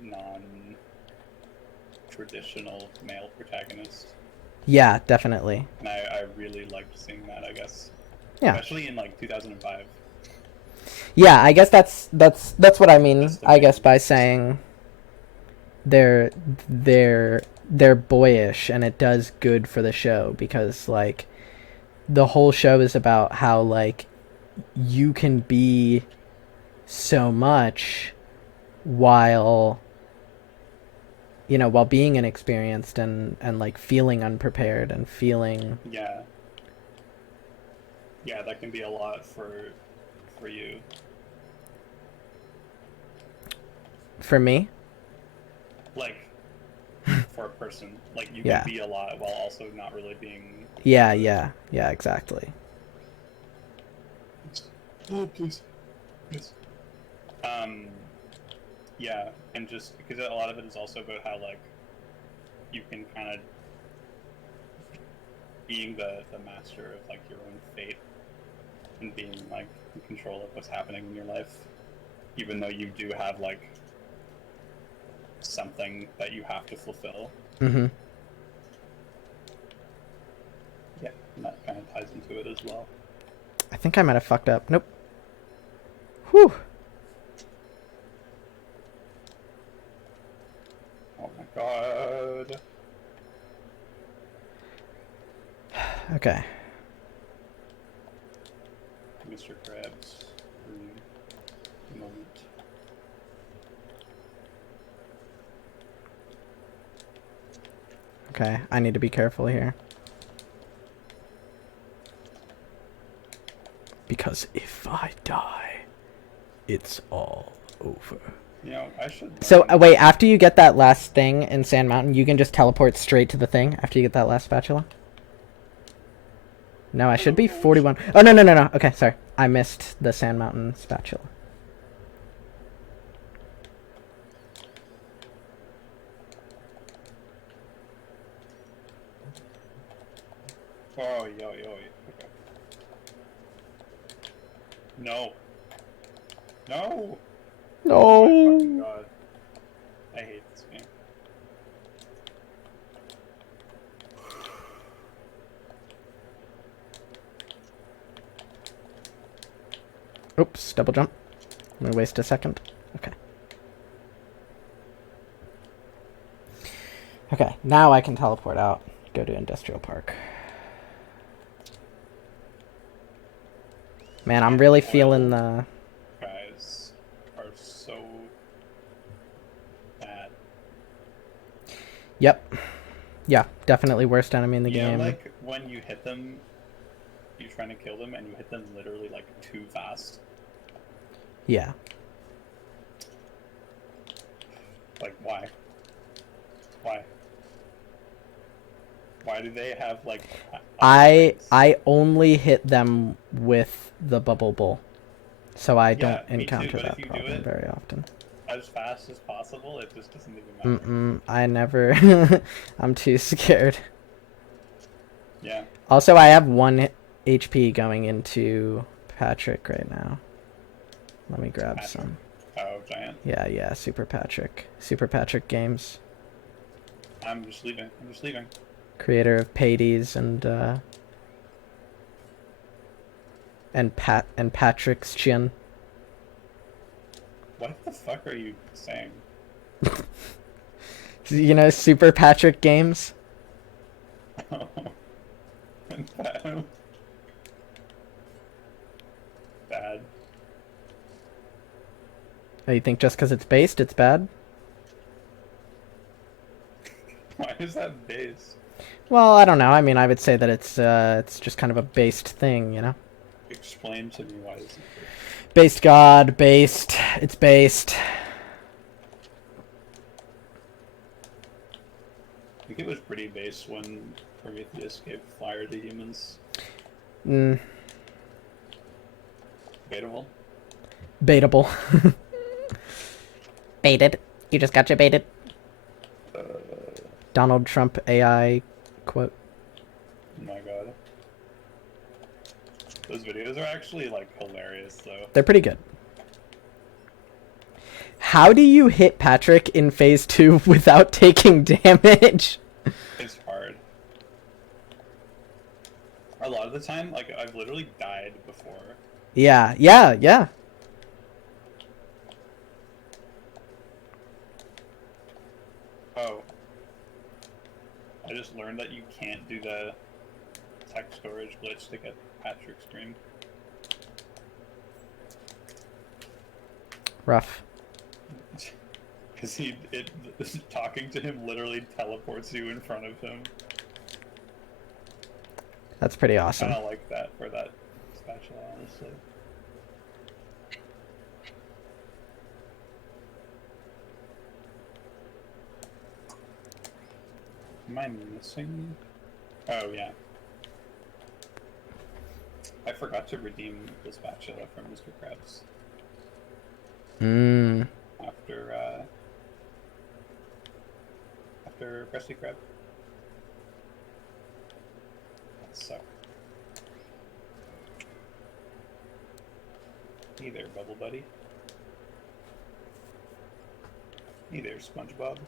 non-traditional male protagonist. Yeah, definitely. And I really liked seeing that, I guess. Yeah. Especially in, like, 2005. Yeah, I guess that's what I mean. I guess by difference. saying they're boyish, and it does good for the show because like the whole show is about how like you can be so much while being inexperienced and like feeling unprepared and feeling Yeah, that can be a lot for you. for me. Like, for a person, like you Yeah. can be a lot while also not really being. Yeah, exactly. Oh, please. Yes. Yeah, and just because a lot of it is also about how like you can kind of being the master of like your own fate and being like in control of what's happening in your life, even though you do have like something that you have to fulfill. Mm-hmm. Yeah, and that kind of ties into it as well. I think I might have fucked up. Nope. Whew. Oh my god. Okay. Mr. Krabs. Moment. Okay, I need to be careful here. Because if I die, it's all over. You know, I should. So, wait, after you get that last thing in Sand Mountain, you can just teleport straight to the thing after you get that last spatula? No, I should be 41. Oh, no. Okay, sorry. I missed the Sand Mountain spatula. Oh, yo. Okay. No. No! Oh my fucking god. I hate this game. Oops, double jump. I'm gonna waste a second. Okay. Okay, now I can teleport out. Go to Industrial Park. Man, I'm really feeling the... Guys are so bad. Yep. Yeah, definitely worst enemy in the game. You know, like, when you hit them, you're trying to kill them, and you hit them literally, like, too fast? Yeah. Like, why? Why do they have, like... I only hit them with the bubble bowl. So I don't encounter that problem very often. As fast as possible, it just doesn't even matter. I never... I'm too scared. Yeah. Also, I have 1 HP going into Patrick right now. Let me grab some. Oh, giant. Yeah, Super Patrick. Super Patrick Games. I'm just leaving. I'm just leaving. Creator of Pades and Patrick's Chin. What the fuck are you saying? You know, Super Patrick Games? Oh. Bad. Oh, you think just because it's based, it's bad? Why is that base? Well, I don't know. I mean, I would say that it's just kind of a based thing, you know? Explain to me why this is base. Based God, based. It's based. I think it was pretty base when Prometheus gave fire to humans. Mm. Debatable. Baitable. Baited. You just got your baited. Donald Trump AI quote. Oh my god. Those videos are actually, like, hilarious, though. They're pretty good. How do you hit Patrick in phase 2 without taking damage? It's hard. A lot of the time, like, I've literally died before. Yeah. Oh. I just learned that you can't do the text storage glitch to get Patrick's stream. Rough. Because talking to him literally teleports you in front of him. That's pretty awesome. I kind of like that for that spatula, honestly. Am I missing? Oh, yeah. I forgot to redeem the spatula from Mr. Krabs. After Krusty Krab. That sucked. Hey there, Bubble Buddy. Hey there, SpongeBob.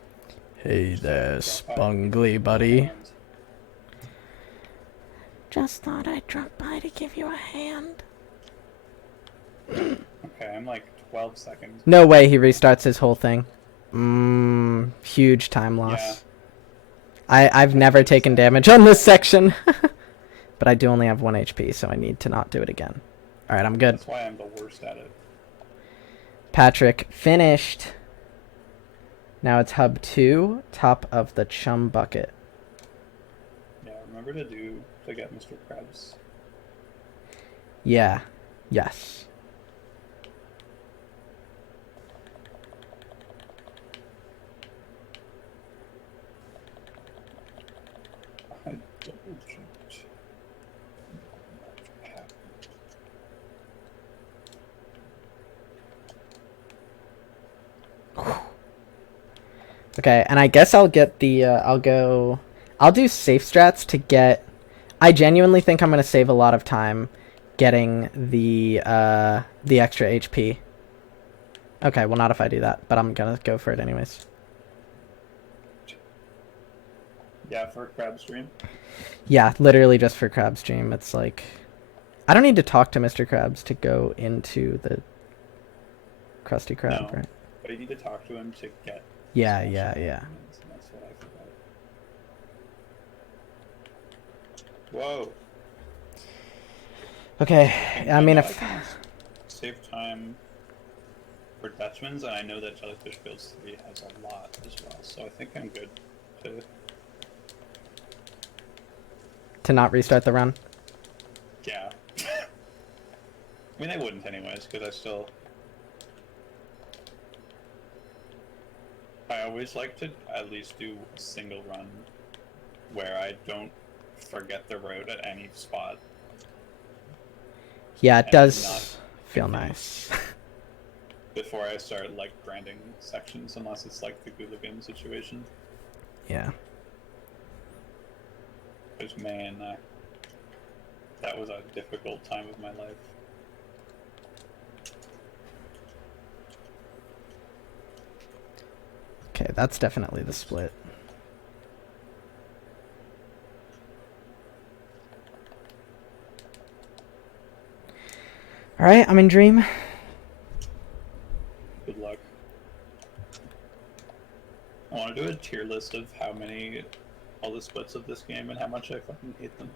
Hey there, Spungly buddy. Just thought I'd drop by to give you a hand. Okay, I'm like 12 seconds. No way he restarts his whole thing. Huge time loss. Yeah. I've never taken damage on this section. But I do only have 1 HP, so I need to not do it again. Alright, I'm good. That's why I'm the worst at it. Patrick finished. Now it's hub 2, top of the chum bucket. Yeah, remember to get Mr. Krabs. Yeah. Yes. I double jumped. Okay, and I guess I'll get the, I'll do safe strats to get, I genuinely think I'm going to save a lot of time getting the extra HP. Okay, well not if I do that, but I'm going to go for it anyways. Yeah, for Crab Stream? Yeah, literally just for Crab Stream. It's like, I don't need to talk to Mr. Krabs to go into the Krusty Krab, No, right? but you need to talk to him to get... Yeah. That's what I forgot. Whoa. Okay, I mean, if... I save time for Dutchman's, and I know that Jellyfish Builds 3 has a lot as well, so I think I'm good to not restart the run? Yeah. I mean, I wouldn't anyways, because I always like to at least do a single run where I don't forget the road at any spot. Yeah, it does feel nice. Before I start, like, grinding sections, unless it's, like, the Gooligan situation. Yeah. Because, man, that was a difficult time of my life. Okay, that's definitely the split. Alright, I'm in Dream. Good luck. I want to do a tier list of how many, all the splits of this game and how much I fucking hate them.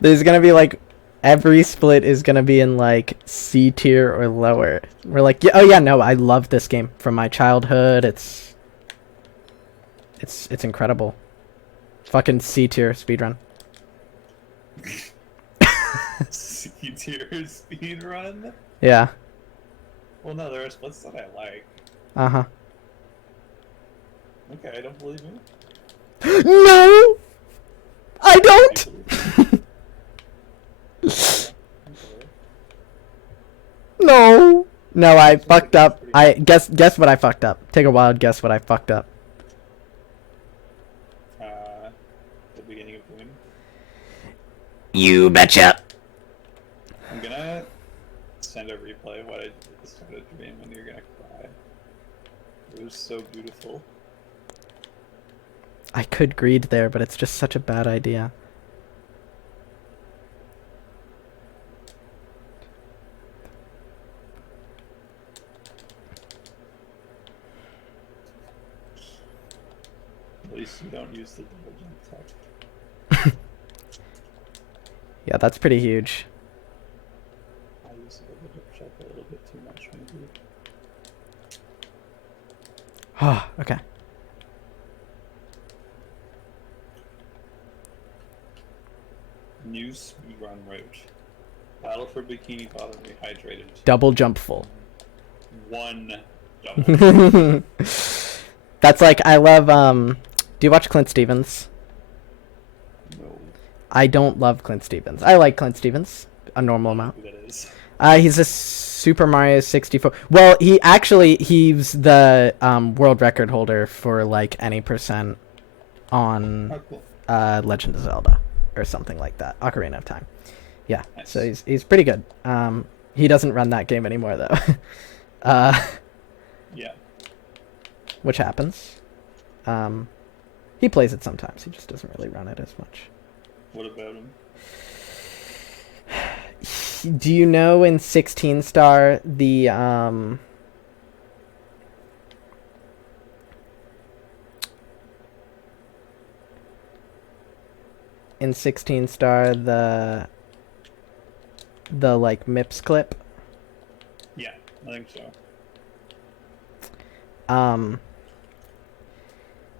There's gonna be like, every split is gonna be in like C tier or lower. We're like, yeah, oh yeah, no, I love this game from my childhood. It's incredible. Fucking C tier speedrun. C tier speedrun? Yeah. Well, no, there are splits that I like. Uh-huh. Okay, I don't believe you. No! I don't! No! No, I fucked up. I guess what I fucked up. Take a wild guess what I fucked up. The beginning of Dream. You betcha! I'm gonna send a replay of what I did at the start of Dream and you're gonna cry. It was so beautiful. I could greed there, but it's just such a bad idea. At least you don't use the double jump tech. Yeah, that's pretty huge. I use the double jump tech a little bit too much, maybe. Oh, okay. New speedrun route. Battle for Bikini Bottom rehydrated. Double jump full. One double. That's like, I love, do you watch Clint Stevens? No. I don't love Clint Stevens. I like Clint Stevens, a normal amount. Who that is. He's a Super Mario 64. Well, he's the world record holder for like any percent on Oh, cool. Legend of Zelda or something like that. Ocarina of Time. Yeah. Nice. So he's pretty good. He doesn't run that game anymore though. Yeah. Which happens. He plays it sometimes. He just doesn't really run it as much. What about him? Do you know in 16 star the in 16 star the like MIPS clip? Yeah, I think so.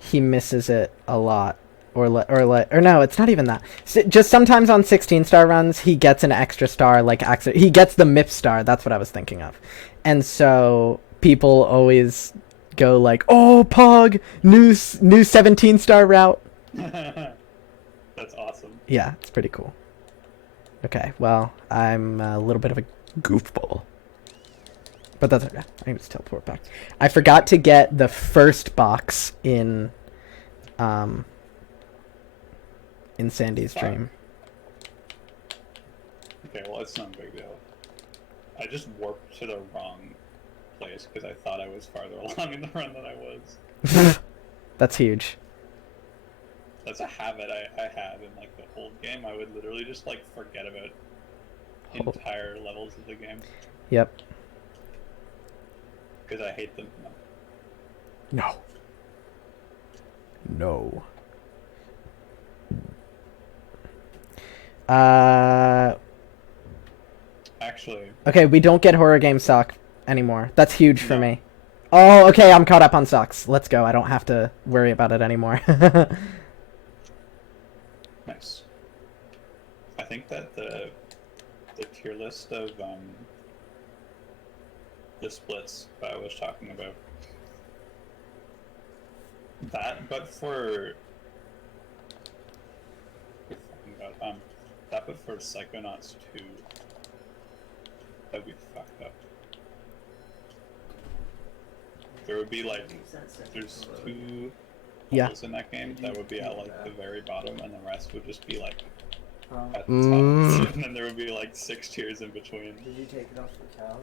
He misses it a lot, or no, it's not even that. Just sometimes on 16 star runs, he gets an extra star, like he gets the MIP star. That's what I was thinking of, and so people always go like, "Oh, Pog, new 17 star route." That's awesome. Yeah, it's pretty cool. Okay, well, I'm a little bit of a goofball. But that's okay. I can just teleport back. I forgot to get the first box in Sandy's Dream. Okay, well, it's not a big deal. I just warped to the wrong place because I thought I was farther along in the run than I was. That's huge. That's a habit I had in like the old game. I would literally just like forget about entire levels of the game Yep. because I hate them. No. No. Actually, Okay, we don't get horror game sock anymore. That's huge for No. me. Oh, okay, I'm caught up on socks. Let's go. I don't have to worry about it anymore. nice. I think that the tier list of the splits that I was talking about, that but for that but for Psychonauts 2, that'd be fucked up. There would be like, there's 2 Yeah. levels in that game that would be at like the very bottom, and the rest would just be like at the top, and then there would be like 6 tiers in between. Did you take it off the couch?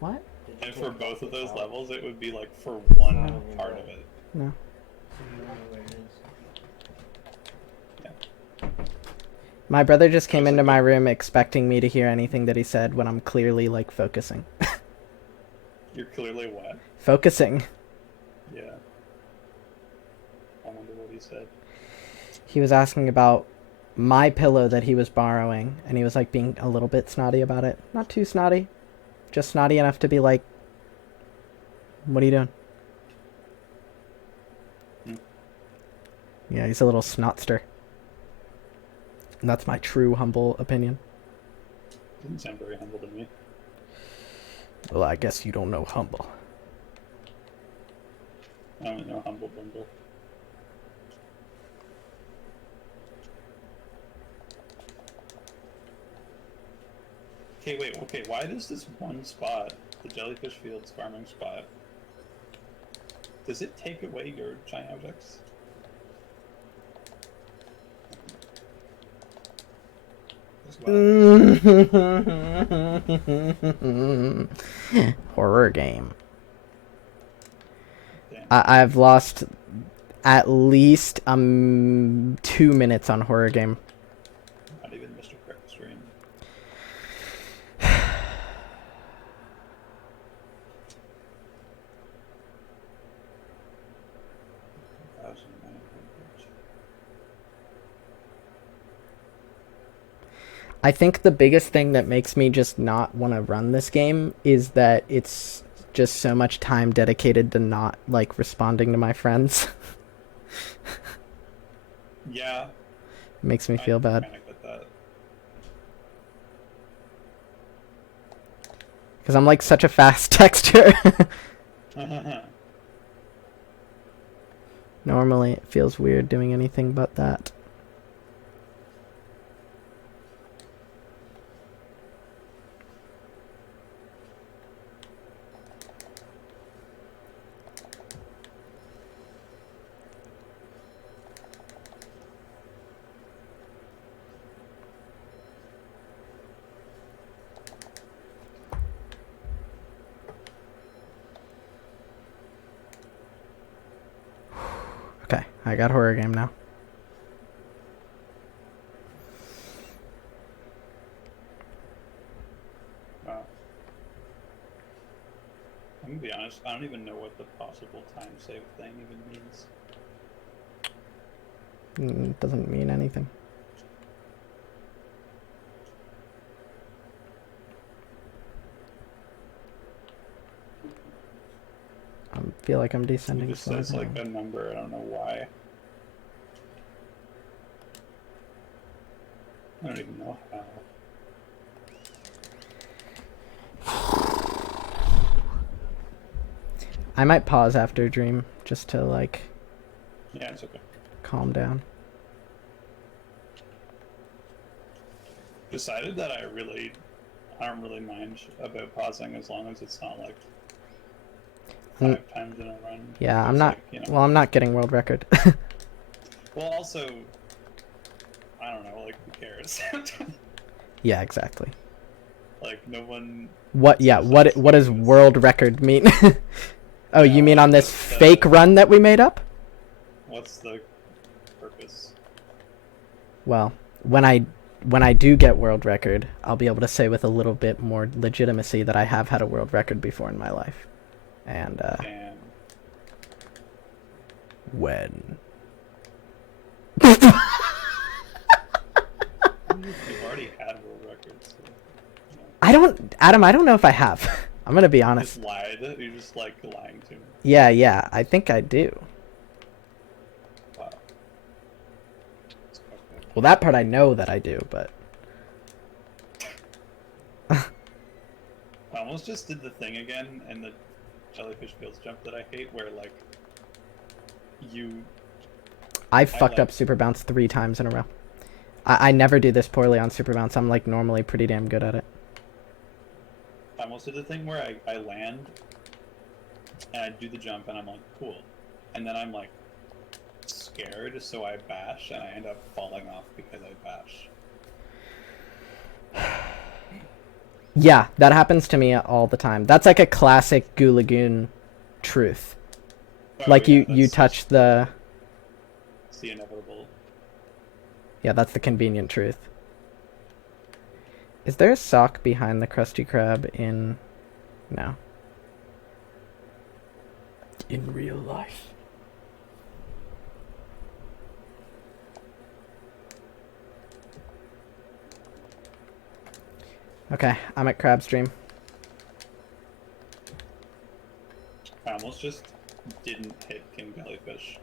What? And for both of those levels, it would be like for one part of it. No. Yeah. My brother just came into my room expecting me to hear anything that he said when I'm clearly, like, focusing. You're clearly what? Focusing. Yeah. I wonder what he said. He was asking about my pillow that he was borrowing, and he was, like, being a little bit snotty about it. Not too snotty. Just snotty enough to be like, what are you doing? Yeah, he's a little snotster. And that's my true humble opinion. Doesn't sound very humble to me. Well, I guess you don't know humble. I don't know humble bundle. Okay, wait, okay, why does this one spot, the Jellyfish Fields farming spot, does it take away your giant objects? Horror game. Damn. I've lost at least 2 minutes on horror game. Not even Mr. Correct stream. I think the biggest thing that makes me just not want to run this game is that it's just so much time dedicated to not, like, responding to my friends. Yeah. It makes me feel bad. Because I'm, like, such a fast texter. Normally, it feels weird doing anything but that. Okay, I got horror game now. Wow. I'm gonna be honest, I don't even know what the possible time save thing even means. It doesn't mean anything. I feel like I'm descending. It just says like a number, I don't know why. I don't even know how. I might pause after Dream just to, like... Yeah, it's okay. Calm down. Decided that I don't really mind about pausing as long as it's not like 5 times in a run. Yeah, I'm not... Like, you know, well, I'm not getting world record. Well, also... I don't know, like, who cares? Yeah, exactly. Like, no one... What does world record mean? Oh, yeah, you mean on this fake run that we made up? What's the purpose? Well, when I do get world record, I'll be able to say with a little bit more legitimacy that I have had a world record before in my life. And, Damn. When? You've already had world records. So, you know. Adam, I don't know if I have. I'm gonna be honest. You just lied? You're just, like, lying to me. Yeah, I think I do. Wow. Well, that part I know that I do, but... I almost just did the thing again in the Jellyfish Fields jump that I hate, where, like, I fucked up Super Bounce 3 times in a row. I never do this poorly on Super Bounce. I'm, like, normally pretty damn good at it. I almost did the thing where I land, and I do the jump, and I'm like, cool. And then I'm, like, scared, so I bash, and I end up falling off because I bash. Yeah, that happens to me all the time. That's like a classic Goo Lagoon truth. Oh, Like yeah, you touch the... It's the inevitable. Yeah, that's the convenient truth. Is there a sock behind the Krusty Krab in... No. In real life. Okay, I'm at Crab Stream. I almost just didn't hit King Jellyfish.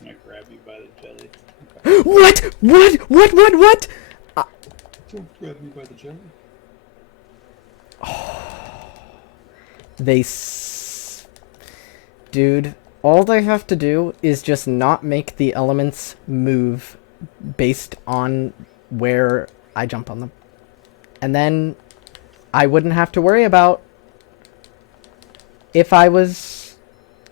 I'm gonna grab you by the jelly. Okay. What? Don't grab me by the jelly. Dude, all they have to do is just not make the elements move based on where I jump on them. And then I wouldn't have to worry about if I was,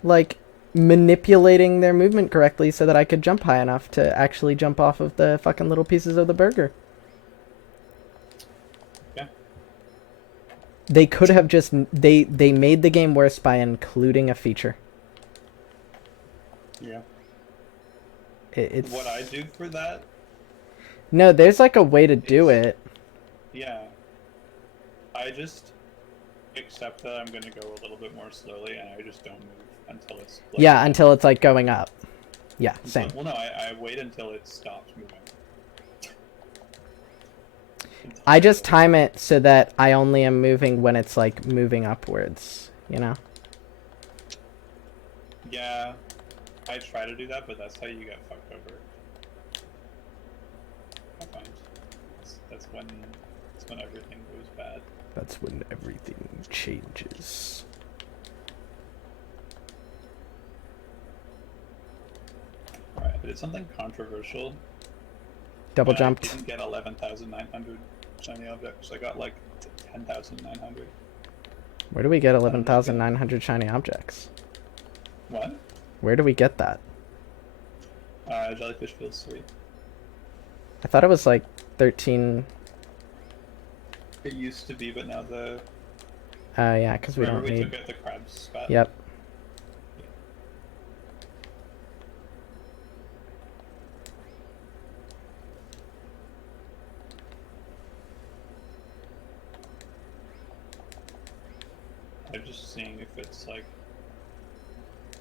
like, manipulating their movement correctly so that I could jump high enough to actually jump off of the fucking little pieces of the burger. Yeah. They could have just... They made the game worse by including a feature. Yeah. It's... What I do for that? No, there's like a way to do it. Yeah. I just accept that I'm gonna go a little bit more slowly, and I just don't move until it's... Like, yeah, until it's like going up. Yeah, same. Well, no, I wait until it stops moving. I just time it so that I only am moving when it's like moving upwards, you know? Yeah, I try to do that, but that's how you get fucked over. I find that's when everything goes bad. That's when everything changes. Alright, I did something controversial. Double jumped. I didn't get 11,900 shiny objects. I got like 10,900. Where do we get 11,900 shiny objects? What? Where do we get that? Jellyfish feels sweet. I thought it was like 13... It used to be, but now the... yeah, because we Remember don't we need... took out the crab spot? Yep. I'm just seeing if it's like...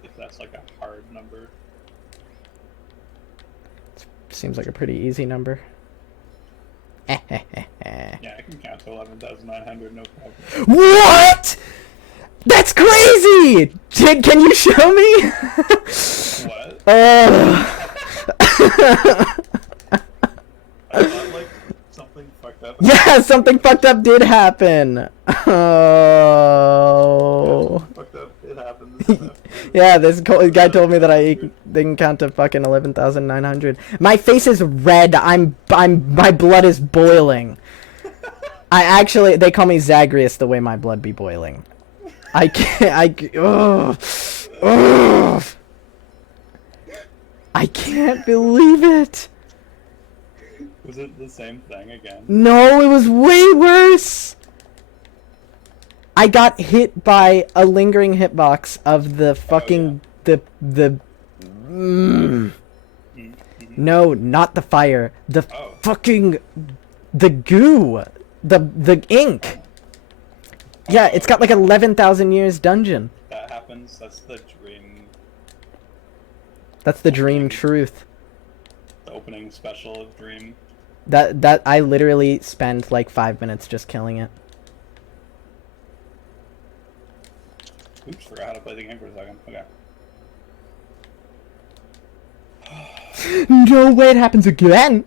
if that's like a hard number. Seems like a pretty easy number. Yeah, I can count to 11,900, no problem. What? That's crazy! Can you show me? What? I thought like something fucked up. Yeah, something fucked up did happen. Oh. Fucked up. It happens. Yeah, this guy told me that they can count to fucking 11,900. My face is red. My blood is boiling. They call me Zagreus the way my blood be boiling. I can't, I can't believe it. Was it the same thing again? No, it was way worse. I got hit by a lingering hitbox of the fucking No, not the fire. The fucking the goo. The ink. Yeah, it's got like 11,000 years dungeon. That happens. That's the dream. That's the dream truth. The opening special of Dream. That I literally spend like 5 minutes just killing it. Oops, forgot how to play the game for a second. Okay. No way, it happens again.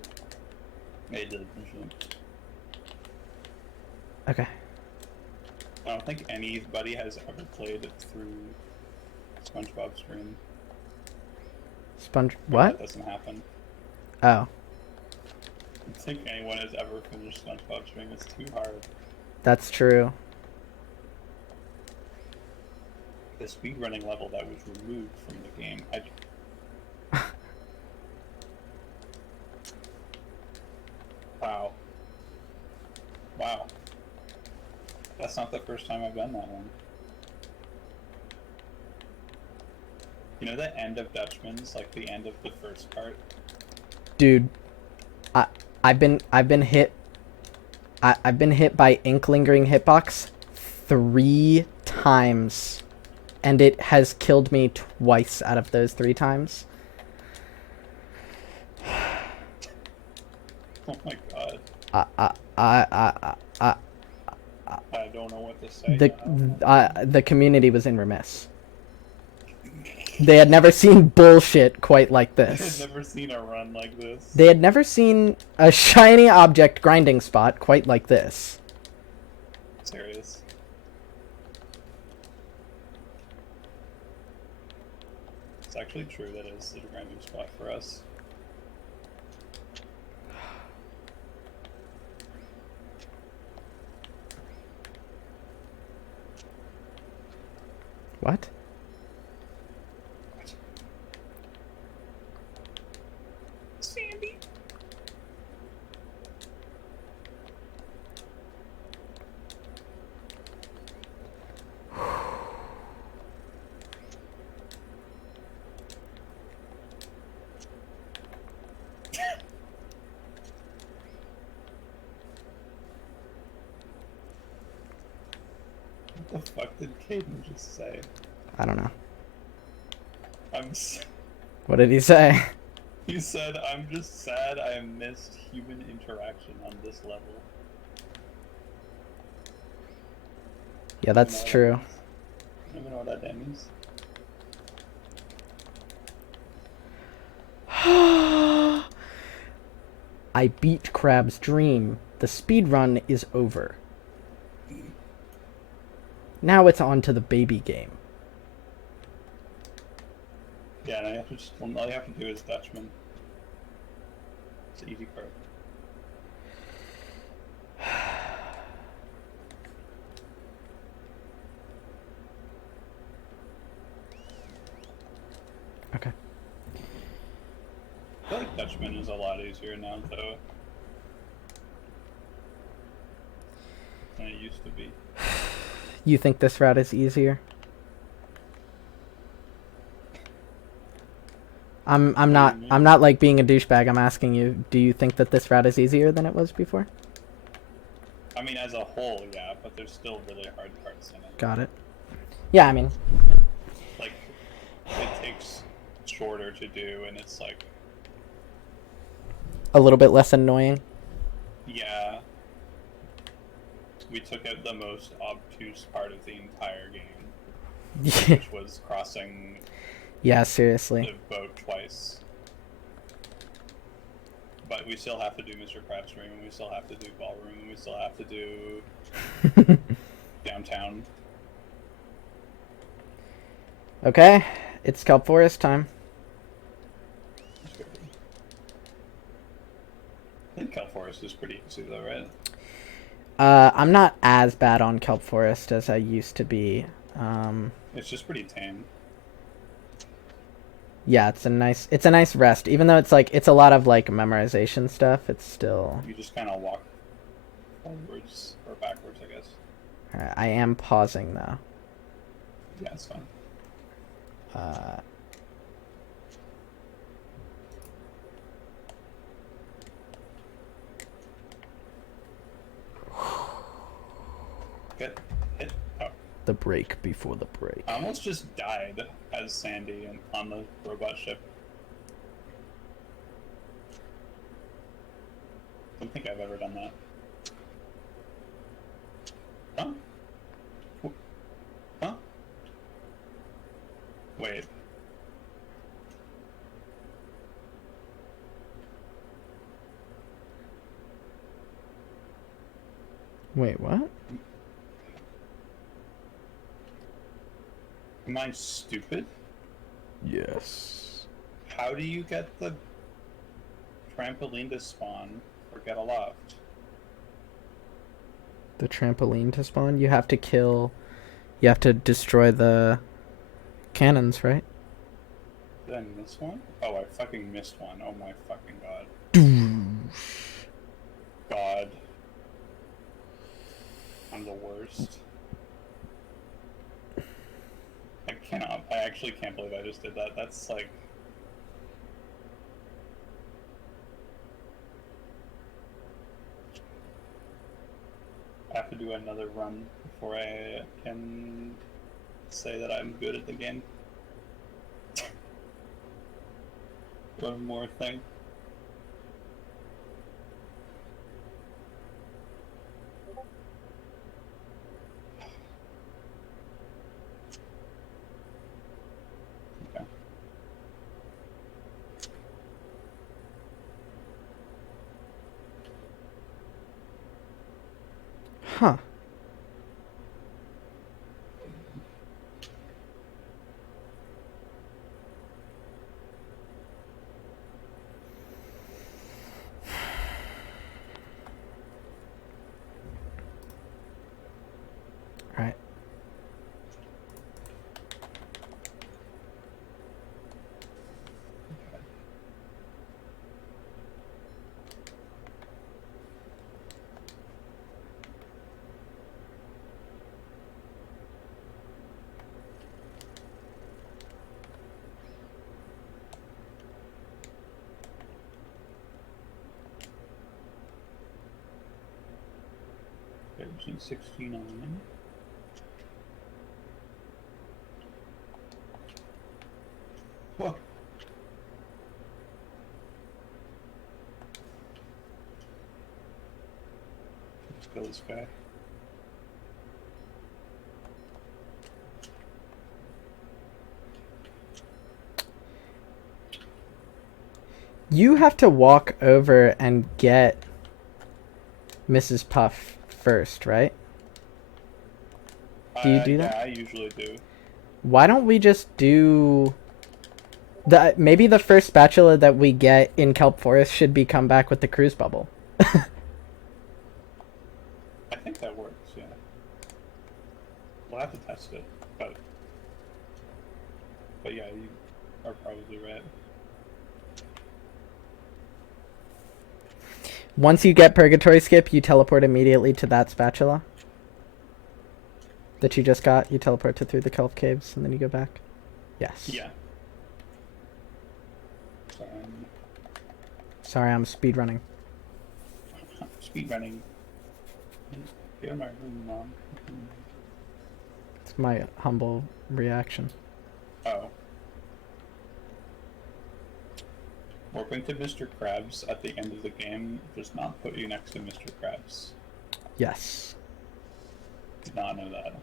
It did. Okay. I don't think anybody has ever played it through SpongeBob's Dream. Sponge. But What? that doesn't happen. Oh, I don't think anyone has ever finished SpongeBob stream. It's too hard. that's true. The speedrunning level that was removed from the game. Wow. Wow. That's not the first time I've done that one. You know the end of Dutchman's, like the end of the first part? Dude, I've been hit. I've been hit by ink lingering hitbox 3 times, and it has killed me twice out of those 3 times. Oh my god. I I don't know what to say. the community was in remiss. They had never seen bullshit quite like this. I've never seen a run like this. They had never seen a shiny object grinding spot quite like this. Serious. It's actually true that it's the grinding spot for us. What? Sandy. What the fuck did Caden just say? I don't know. I'm. What did he say? He said, "I'm just sad I missed human interaction on this level." Yeah, that's true. I don't even know what that means. I beat Crab's dream. The speedrun is over. Now it's on to the baby game. Yeah, and I have to just, all you have to do is Dutchman. It's an easy part. Okay. I feel like Dutchman is a lot easier now, though, than it used to be. You think this route is easier? I'm not like being a douchebag. I'm asking you, do you think that this route is easier than it was before? I mean, as a whole, yeah, but there's still really hard parts in it. Got it. Yeah, I mean, Like, it takes shorter to do, and it's like, a little bit less annoying. yeah, we took out the most obtuse part of the entire game, which was crossing Yeah, seriously. the boat twice. But we still have to do Mr. Krabs' Dream, and we still have to do Ballroom, and we still have to do Downtown. Okay, it's Kelp Forest time. I think Kelp Forest is pretty easy though, right? I'm not as bad on Kelp Forest as I used to be. It's just pretty tame. Yeah, it's a nice rest. Even though it's a lot of like memorization stuff, it's still. You just kind of walk forwards or backwards, I guess. Alright, I am pausing though. Yeah, it's fine. Good. Hit. Oh. The break before the break. I almost just died as Sandy on the robot ship. I don't think I've ever done that. Huh? Huh? Wait. Wait, what? Am I stupid? Yes. How do you get the trampoline to spawn or get aloft? The trampoline to spawn? You have to kill... You have to destroy the cannons, right? Did I miss one? Oh, I fucking missed one. Oh my fucking god. God. I'm the worst. I cannot. I actually can't believe I just did that. That's like... I have to do another run before I can say that I'm good at the game. One more thing. Okay. Huh. Right. Page 69. Whoa. Let's kill this guy. You have to walk over and get Mrs. Puff first, right? Do you do that? Yeah, I usually do. Why don't we just do... Maybe the first spatula that we get in Kelp Forest should be come back with the cruise bubble. I think that works, yeah. We'll have to test it, but yeah, you are probably right. Once you get Purgatory Skip, you teleport immediately to that spatula that you just got. You teleport to through the Kelp Caves, and then you go back. Yes. Yeah. Sorry, I'm speedrunning. Speedrunning. Get my room, Mom. It's my humble reaction. Oh. Warping to Mr. Krabs at the end of the game does not put you next to Mr. Krabs. Yes. Did not know that.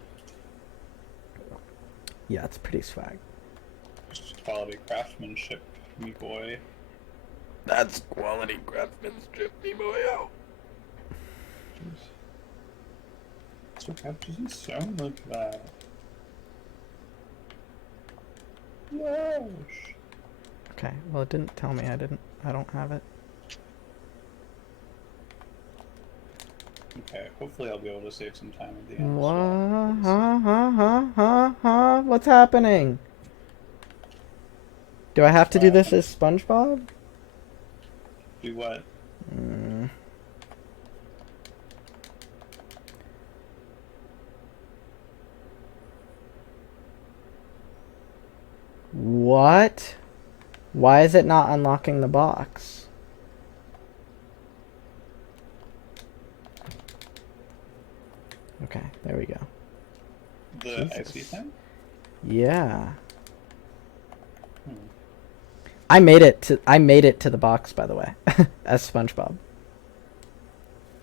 Yeah, it's pretty swag. Just quality craftsmanship, me boy. That's quality craftsmanship, me boy. Mr. Krabs doesn't sound like that. Yes. Okay, well it didn't tell me I don't have it. Okay, hopefully I'll be able to save some time at the end. What? What's happening? Do I have to do this as SpongeBob? Do what? What? Why is it not unlocking the box? Okay, there we go. The Jesus. icy thing? Yeah. Hmm. I made it to the box, by the way, as SpongeBob.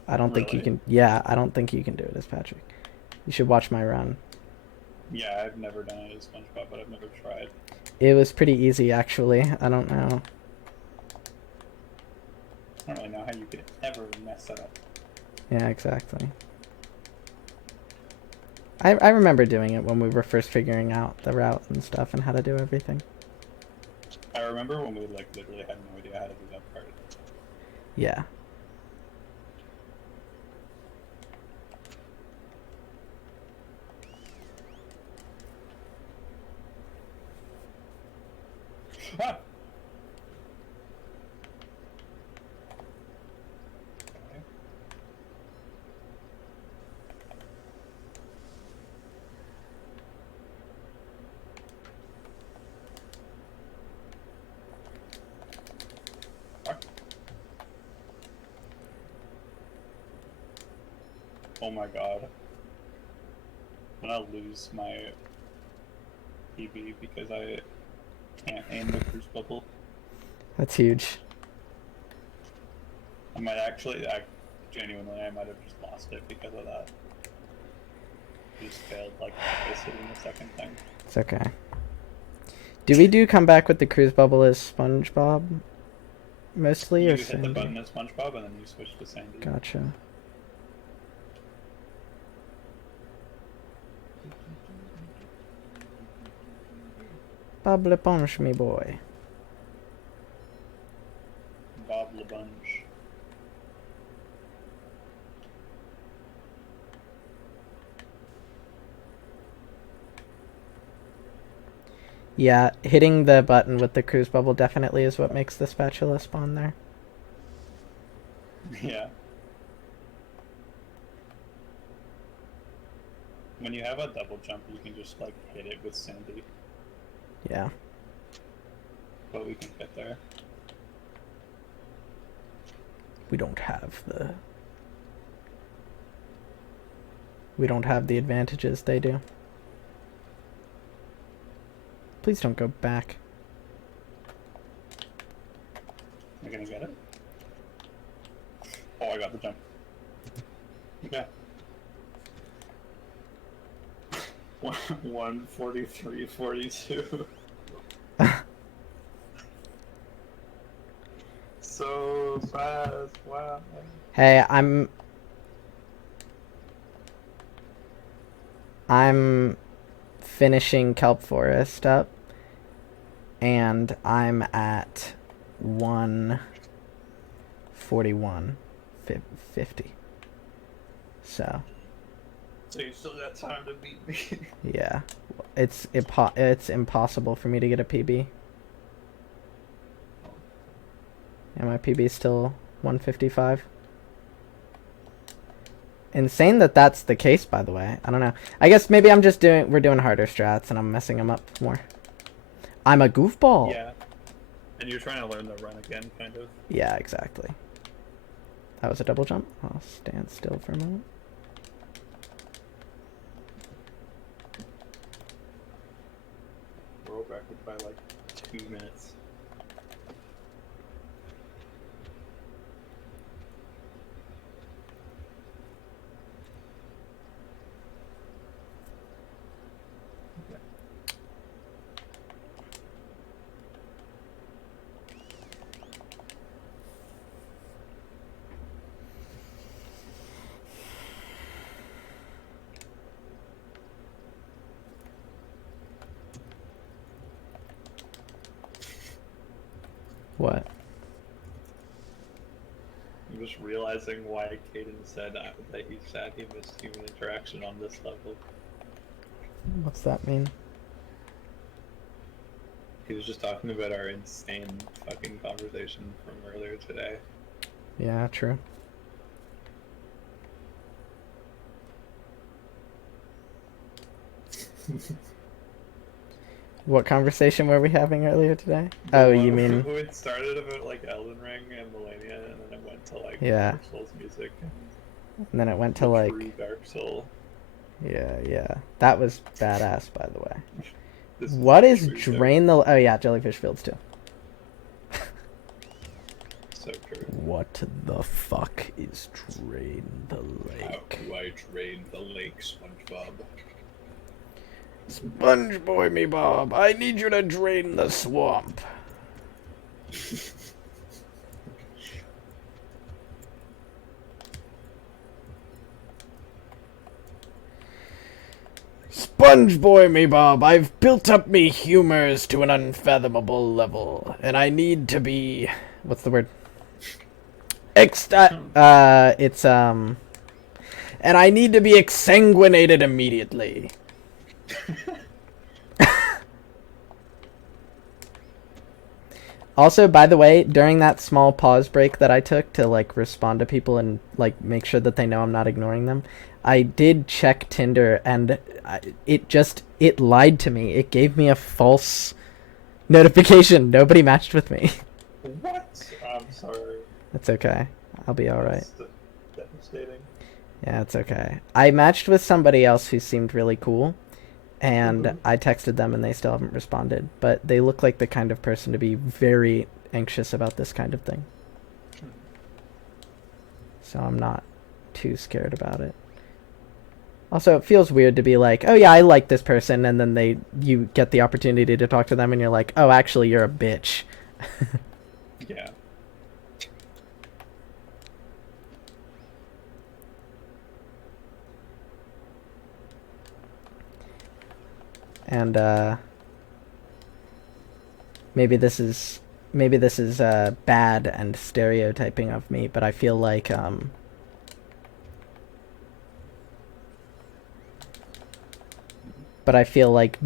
I don't think you Really? can. Yeah, I don't think you can do it as Patrick. You should watch my run. Yeah, I've never done it as SpongeBob, but I've never tried. It was pretty easy, actually. I don't know. I don't really know how you could ever mess that up. Yeah, exactly. I remember doing it when we were first figuring out the route and stuff and how to do everything. I remember when we like literally had no idea how to do that part. Yeah. Ah! Oh my god. I'm gonna lose my PB because I can't aim the cruise bubble. That's huge. I might genuinely, I might have just lost it because of that. Just failed like practice hitting the second thing. It's okay. Do we come back with the cruise bubble as SpongeBob? Mostly, You or hit Sandy? the button as SpongeBob and then you switch to Sandy. Gotcha. Bob LeBunch, me boy. Bob LeBunch. Yeah, hitting the button with the cruise bubble definitely is what makes the spatula spawn there. Yeah. When you have a double jump, you can just like hit it with Sandy. Yeah. But we can get there. We don't have the advantages they do. Please don't go back. Am I gonna get it? Oh, I got the jump. Okay. 1:43:42. So fast! Wow. Hey, I'm finishing Kelp Forest up, and I'm at 1:41:50. So you still got time to beat me. yeah, it's impossible for me to get a PB. And my PB is still 155. Insane that that's the case, by the way. I don't know. I guess maybe we're doing harder strats and I'm messing them up more. I'm a goofball. Yeah. And you're trying to learn the run again, kind of. Yeah, exactly. That was a double jump. I'll stand still for a moment. Roll backward by like 2 minutes. What? I'm just realizing why Caden said that he said he missed human interaction on this level. What's that mean? He was just talking about our insane fucking conversation from earlier today. Yeah, true. What conversation were we having earlier today? Oh, you mean... It started about like Elden Ring and Millennia, and then it went to like Yeah. Dark Souls music. And then it went to The like... true Dark Soul. Yeah. That was badass, by the way. This What is true Drain the... Oh, yeah, Jellyfish Fields, too. So true. What the fuck is Drain the Lake? How do I drain the lake, SpongeBob? Sponge boy me Bob, I need you to drain the swamp. Sponge boy me, Bob. I've built up me humors to an unfathomable level, and I need to be... What's the word? And I need to be exsanguinated immediately. Also, by the way, during that small pause break that I took to, like, respond to people and, like, make sure that they know I'm not ignoring them, I did check Tinder, and it lied to me. It gave me a false notification. Nobody matched with me. What? I'm sorry. It's okay. I'll be alright. That's devastating. Yeah, it's okay. I matched with somebody else who seemed really cool, and I texted them and they still haven't responded. But they look like the kind of person to be very anxious about this kind of thing. So I'm not too scared about it. Also, it feels weird to be like, oh yeah, I like this person, and then you get the opportunity to talk to them and you're like, oh, actually, you're a bitch. Yeah. And maybe this is bad and stereotyping of me, but I feel like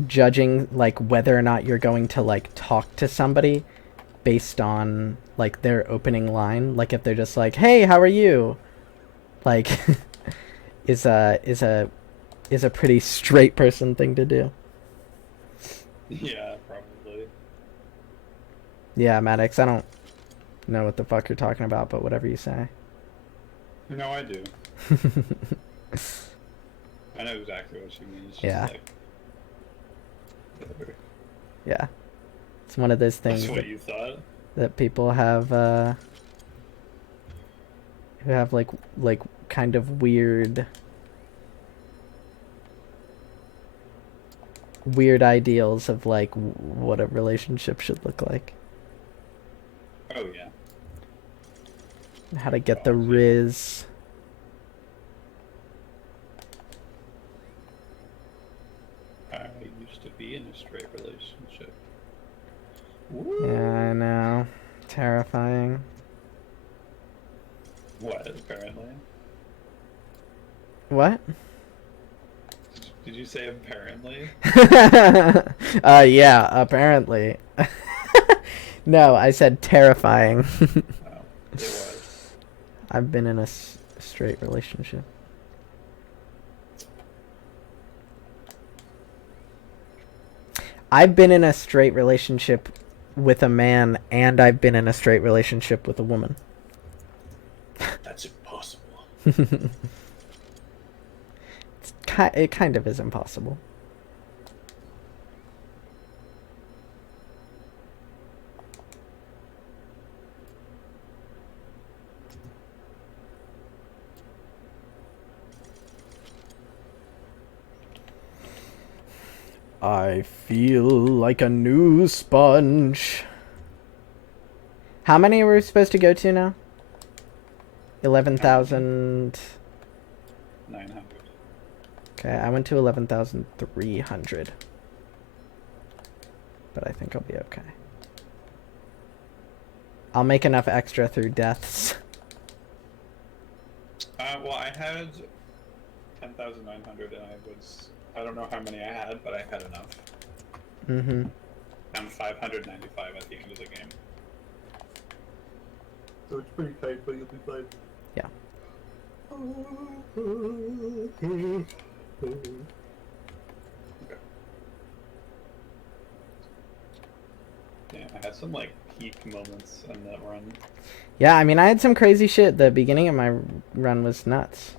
judging like whether or not you're going to like talk to somebody based on like their opening line, like if they're just like, "Hey, how are you?" like is a pretty straight person thing to do. Yeah, probably. Yeah, Maddox, I don't know what the fuck you're talking about, but whatever you say. No, I do. I know exactly what you mean. It's just Yeah. like, whatever. Yeah. It's one of those things That's what you thought? that people have who have like kind of weird ideals of like what a relationship should look like. Oh, yeah. How to get the riz. I used to be in a straight relationship. Yeah, I know. Terrifying. What, apparently? What? Did you say apparently? Yeah, apparently. No, I said terrifying. Oh, it was. I've been in a straight relationship. I've been in a straight relationship with a man, and I've been in a straight relationship with a woman. That's impossible. It kind of is impossible. I feel like a new sponge. How many were we supposed to go to now? 11,000. 900. Okay, I went to 11,300. But I think I'll be okay. I'll make enough extra through deaths. Well, I had 10,900 and I don't know how many I had, but I had enough. Mm-hmm. I'm 595 at the end of the game. So it's pretty tight, but you'll be fine. Yeah. Okay. Yeah, I had some like peak moments in that run. Yeah, I mean, I had some crazy shit. The beginning of my run was nuts.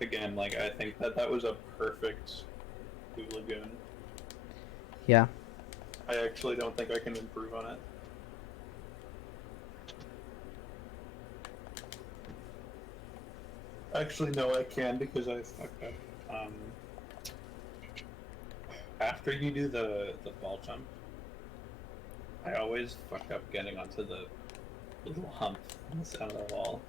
Again, like, I think that was a perfect Blue Lagoon. Yeah. I actually don't think I can improve on it. Actually, no, I can because I fucked up. After you do the ball jump, I always fuck up getting onto the little hump on the side of the wall.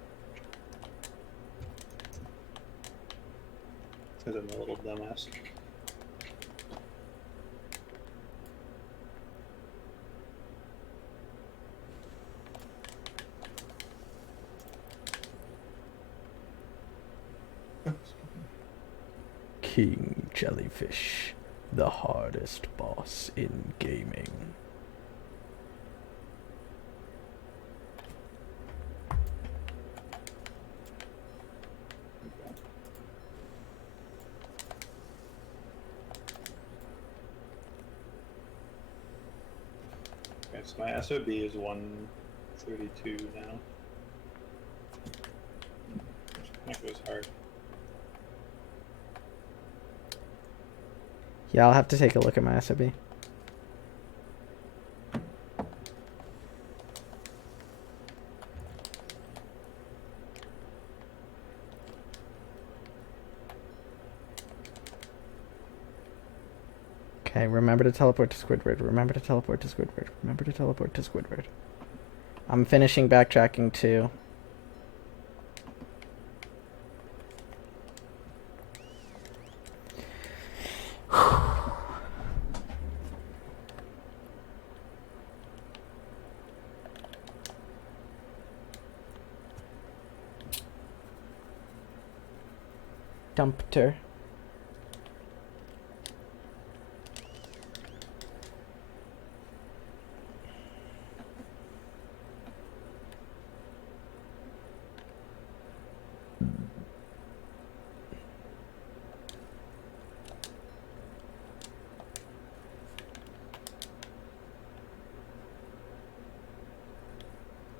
Because I'm a little dumbass. King Jellyfish, the hardest boss in gaming. Okay, so my SOB is 132 now. Which kind of goes hard. Yeah, I'll have to take a look at my SOB. Okay, remember to teleport to Squidward. Remember to teleport to Squidward. Remember to teleport to Squidward. I'm finishing backtracking too. Dumpter.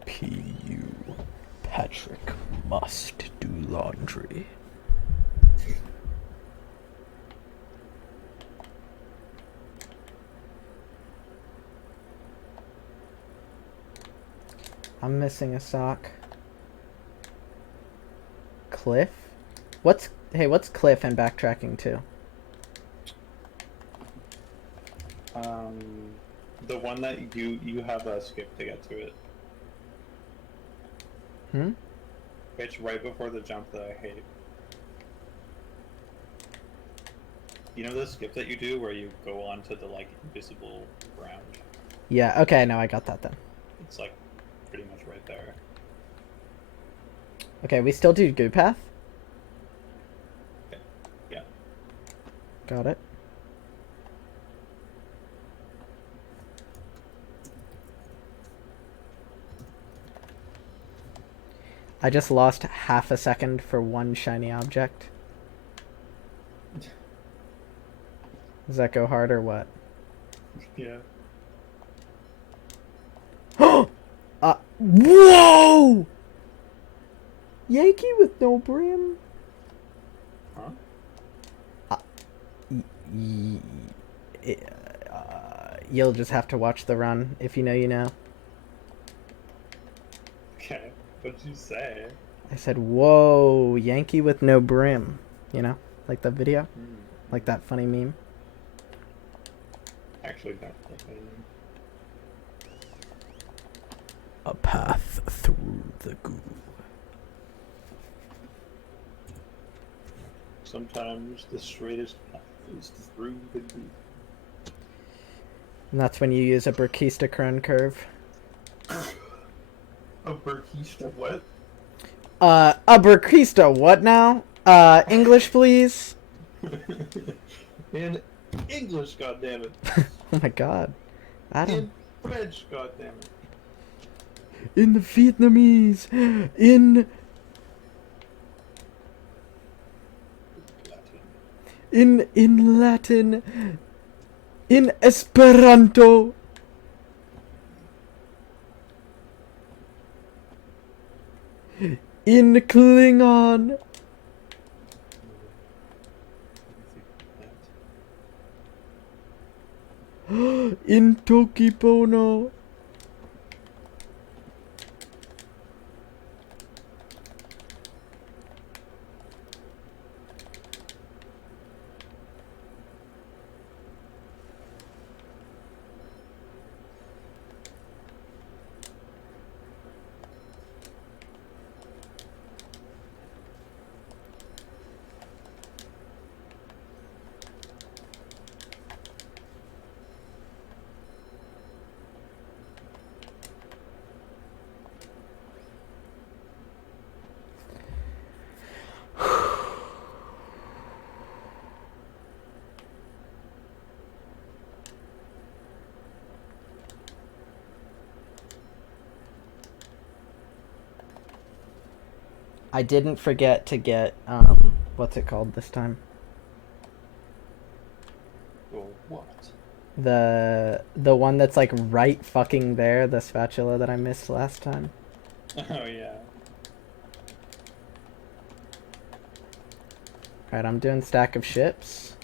P.U. Patrick must do laundry. I'm missing a sock. Cliff? What's Cliff and backtracking to? The one that you have a skip to get to it. It's right before the jump that I hate. You know the skip that you do where you go onto the like invisible ground? Yeah, okay, no, I got that then. It's like pretty much right there. Okay, we still do goo path? Okay. Yeah. Got it. I just lost half a second for one shiny object. Does that go hard or what? Yeah. Whoa! Yankee with no brim. Huh? You'll just have to watch the run. If you know, you know. Okay. What'd you say? I said, whoa, Yankee with no brim. You know? Like the video? Like that funny meme? Actually, not like A path through the goo. sometimes the straightest path is through the goo. And that's when you use a Berkista Krone curve. A Berkista what? A Berkista what now? English please? In English, goddammit. Oh my god. Adam. In French, goddammit. In the Vietnamese. In Latin. In Esperanto. In Klingon. In Tokipono. I didn't forget to get what's it called this time? Well, what? The one that's like right fucking there, the spatula that I missed last time. Oh yeah. Alright, I'm doing stack of ships.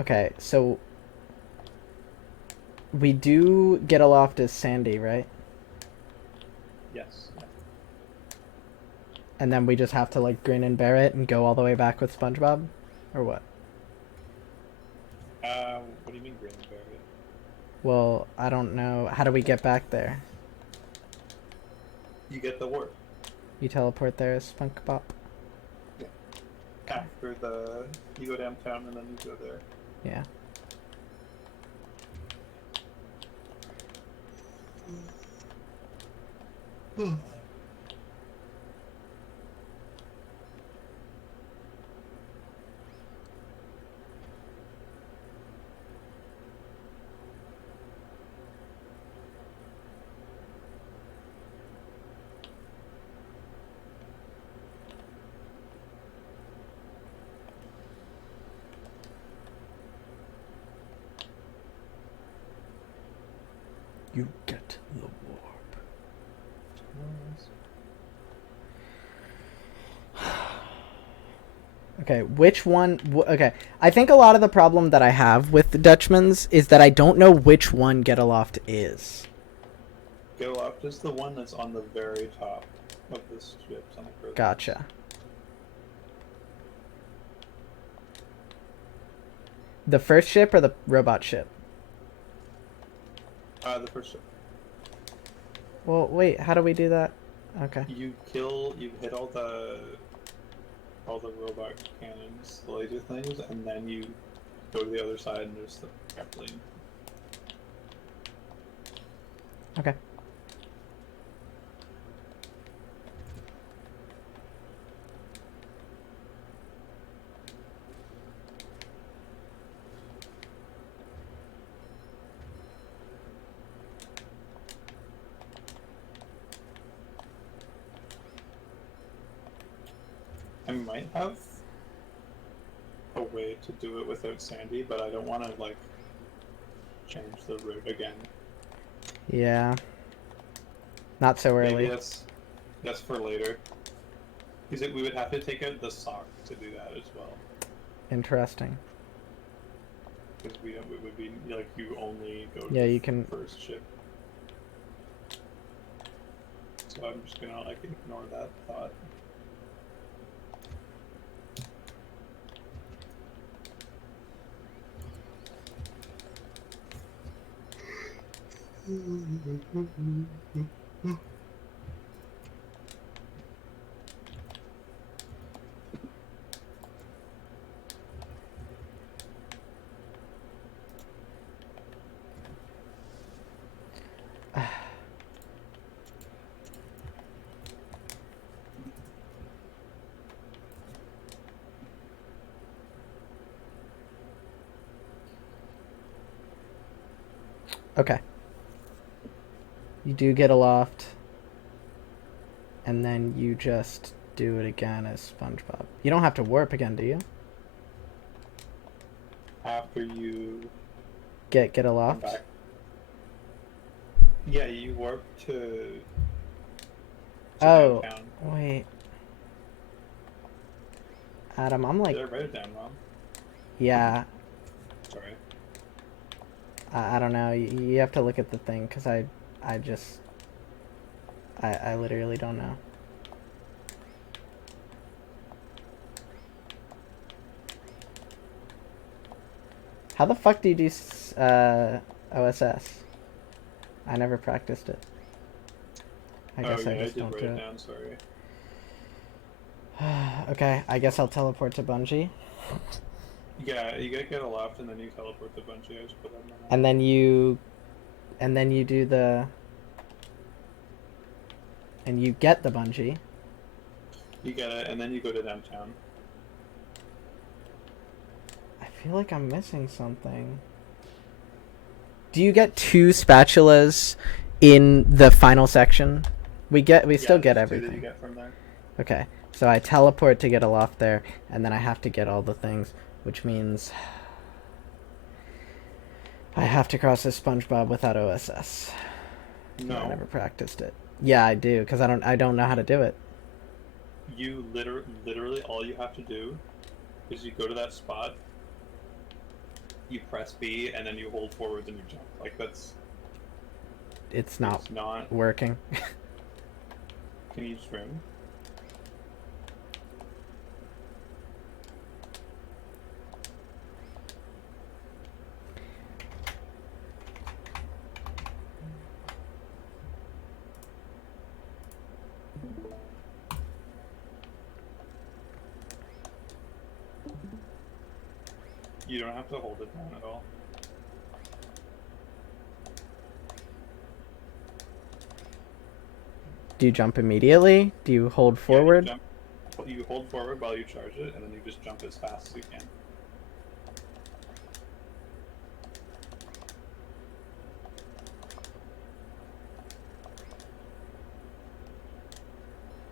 Okay, so we do get aloft as Sandy, right? Yes. Yeah. And then we just have to like grin and bear it and go all the way back with SpongeBob, or what? What do you mean Green Berry? Well, I don't know. How do we get back there? You get the warp. You teleport there as SpongeBob. Yeah. After you go downtown and then you go there. Yeah. You get the warp. Okay, which one? Okay, I think a lot of the problem that I have with the Dutchman's is that I don't know which one Get Aloft is. Get Aloft is the one that's on the very top of the ships on the cruise. Gotcha. The first ship or the robot ship? The first ship. Well, wait, how do we do that? Okay. You hit all the robot cannons, the laser things, and then you go to the other side and there's the airplane. Okay. I might have a way to do it without Sandy, but I don't want to like change the route again. Yeah. Not so early. Maybe that's for later. Because we would have to take out the sock to do that as well. Interesting. Because it would be like you only go to you the can... first ship. So I'm just gonna like ignore that thought. Okay. You do get aloft, and then you just do it again as SpongeBob. You don't have to warp again, do you? After you get aloft? back. Yeah, you warp to oh, downtown. Wait. Adam, I'm like... Did I write it down wrong? Yeah. Sorry. I don't know. You have to look at the thing, because I literally don't know. How the fuck do you do OSS? I never practiced it. I guess I just don't do it. Down, sorry. Okay, I guess I'll teleport to Bungie. Yeah, you gotta get a left and then you teleport to Bungie. I just put that in the map. And then you... And then you do the... And you get the Bungie. You get it, and then you go to downtown. I feel like I'm missing something. Do you get 2 spatulas in the final section? We still get there's 2 everything. that you get from there. Okay, so I teleport to get a loft there, and then I have to get all the things, which means I have to cross this SpongeBob without OSS. No. I never practiced it. Yeah, I do, because I don't know how to do it. You literally all you have to do is you go to that spot, you press B, and then you hold forward and you jump. Like that's. It's not working. Can you swim? You don't have to hold it down at all. Do you jump immediately? Do you hold forward? Yeah, you hold forward while you charge it, and then you just jump as fast as you can.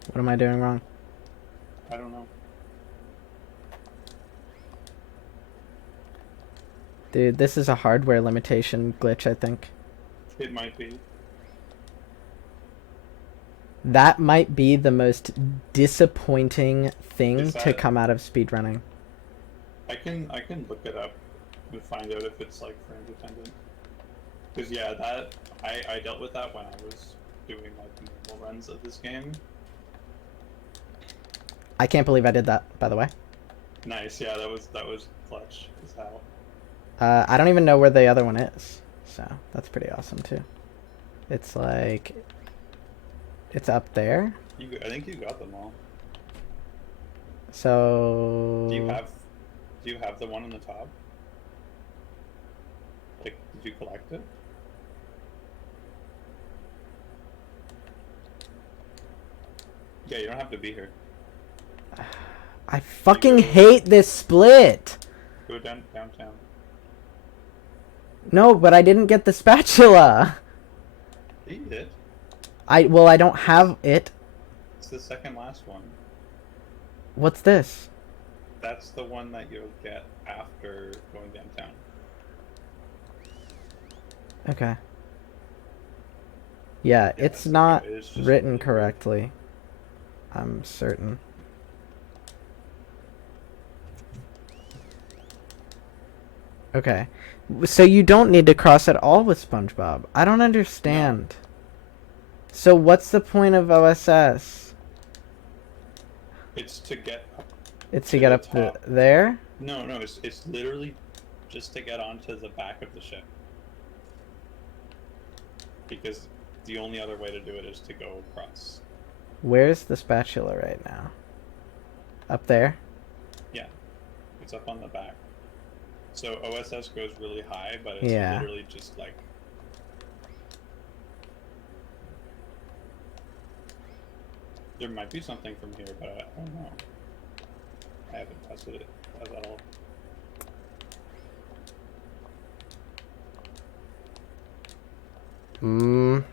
What am I doing wrong? I don't know. Dude, this is a hardware limitation glitch, I think. It might be. That might be the most disappointing thing to come out of speedrunning. I can look it up and find out if it's like frame dependent. Because yeah, that I dealt with that when I was doing like normal runs of this game. I can't believe I did that, by the way. Nice, yeah, that was clutch as hell. I don't even know where the other one is, so that's pretty awesome too. It's like, it's up there. I think you got them all. So. Do you have the one on the top? Like, did you collect it? Yeah, you don't have to be here. I fucking hate this split. Go downtown. No, but I didn't get the spatula. You did. I don't have it. It's the second last one. What's this? That's the one that you'll get after going downtown. Okay. Yeah, it's not written correctly. I'm certain. Okay. So you don't need to cross at all with SpongeBob. I don't understand. No. So what's the point of OSS? It's to get up. It's to get up there? No, it's literally just to get onto the back of the ship. Because the only other way to do it is to go across. Where's the spatula right now? Up there? Yeah. It's up on the back. So OSS goes really high, but it's literally just like... There might be something from here, but I don't know. I haven't tested it at all.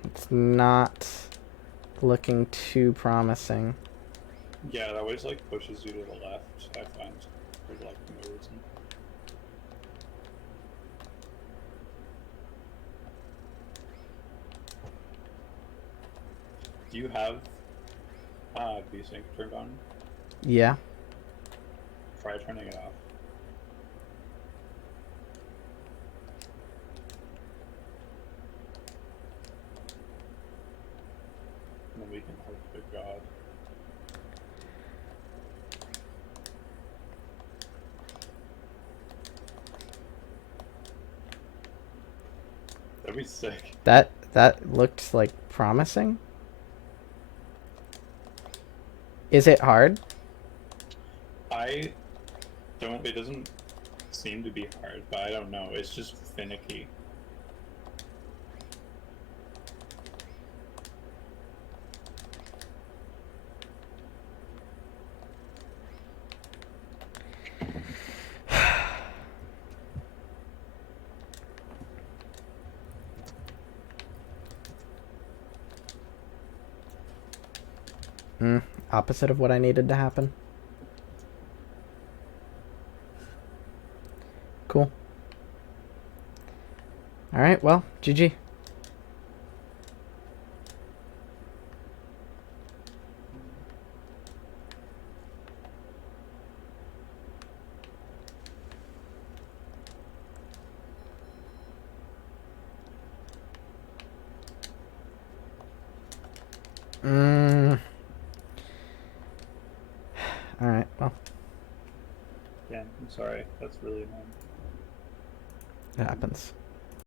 It's not looking too promising. Yeah, it always like pushes you to the left, I find, for like no reason. Do you have VSync turned on? Yeah. Try turning it off. And then we can hope to God. That'd be sick. That looked like promising. Is it hard? I don't. It doesn't seem to be hard, but I don't know. It's just finicky. Opposite of what I needed to happen. Cool. Alright, well, GG. Alright, well. Yeah, I'm sorry. That's really annoying. It happens.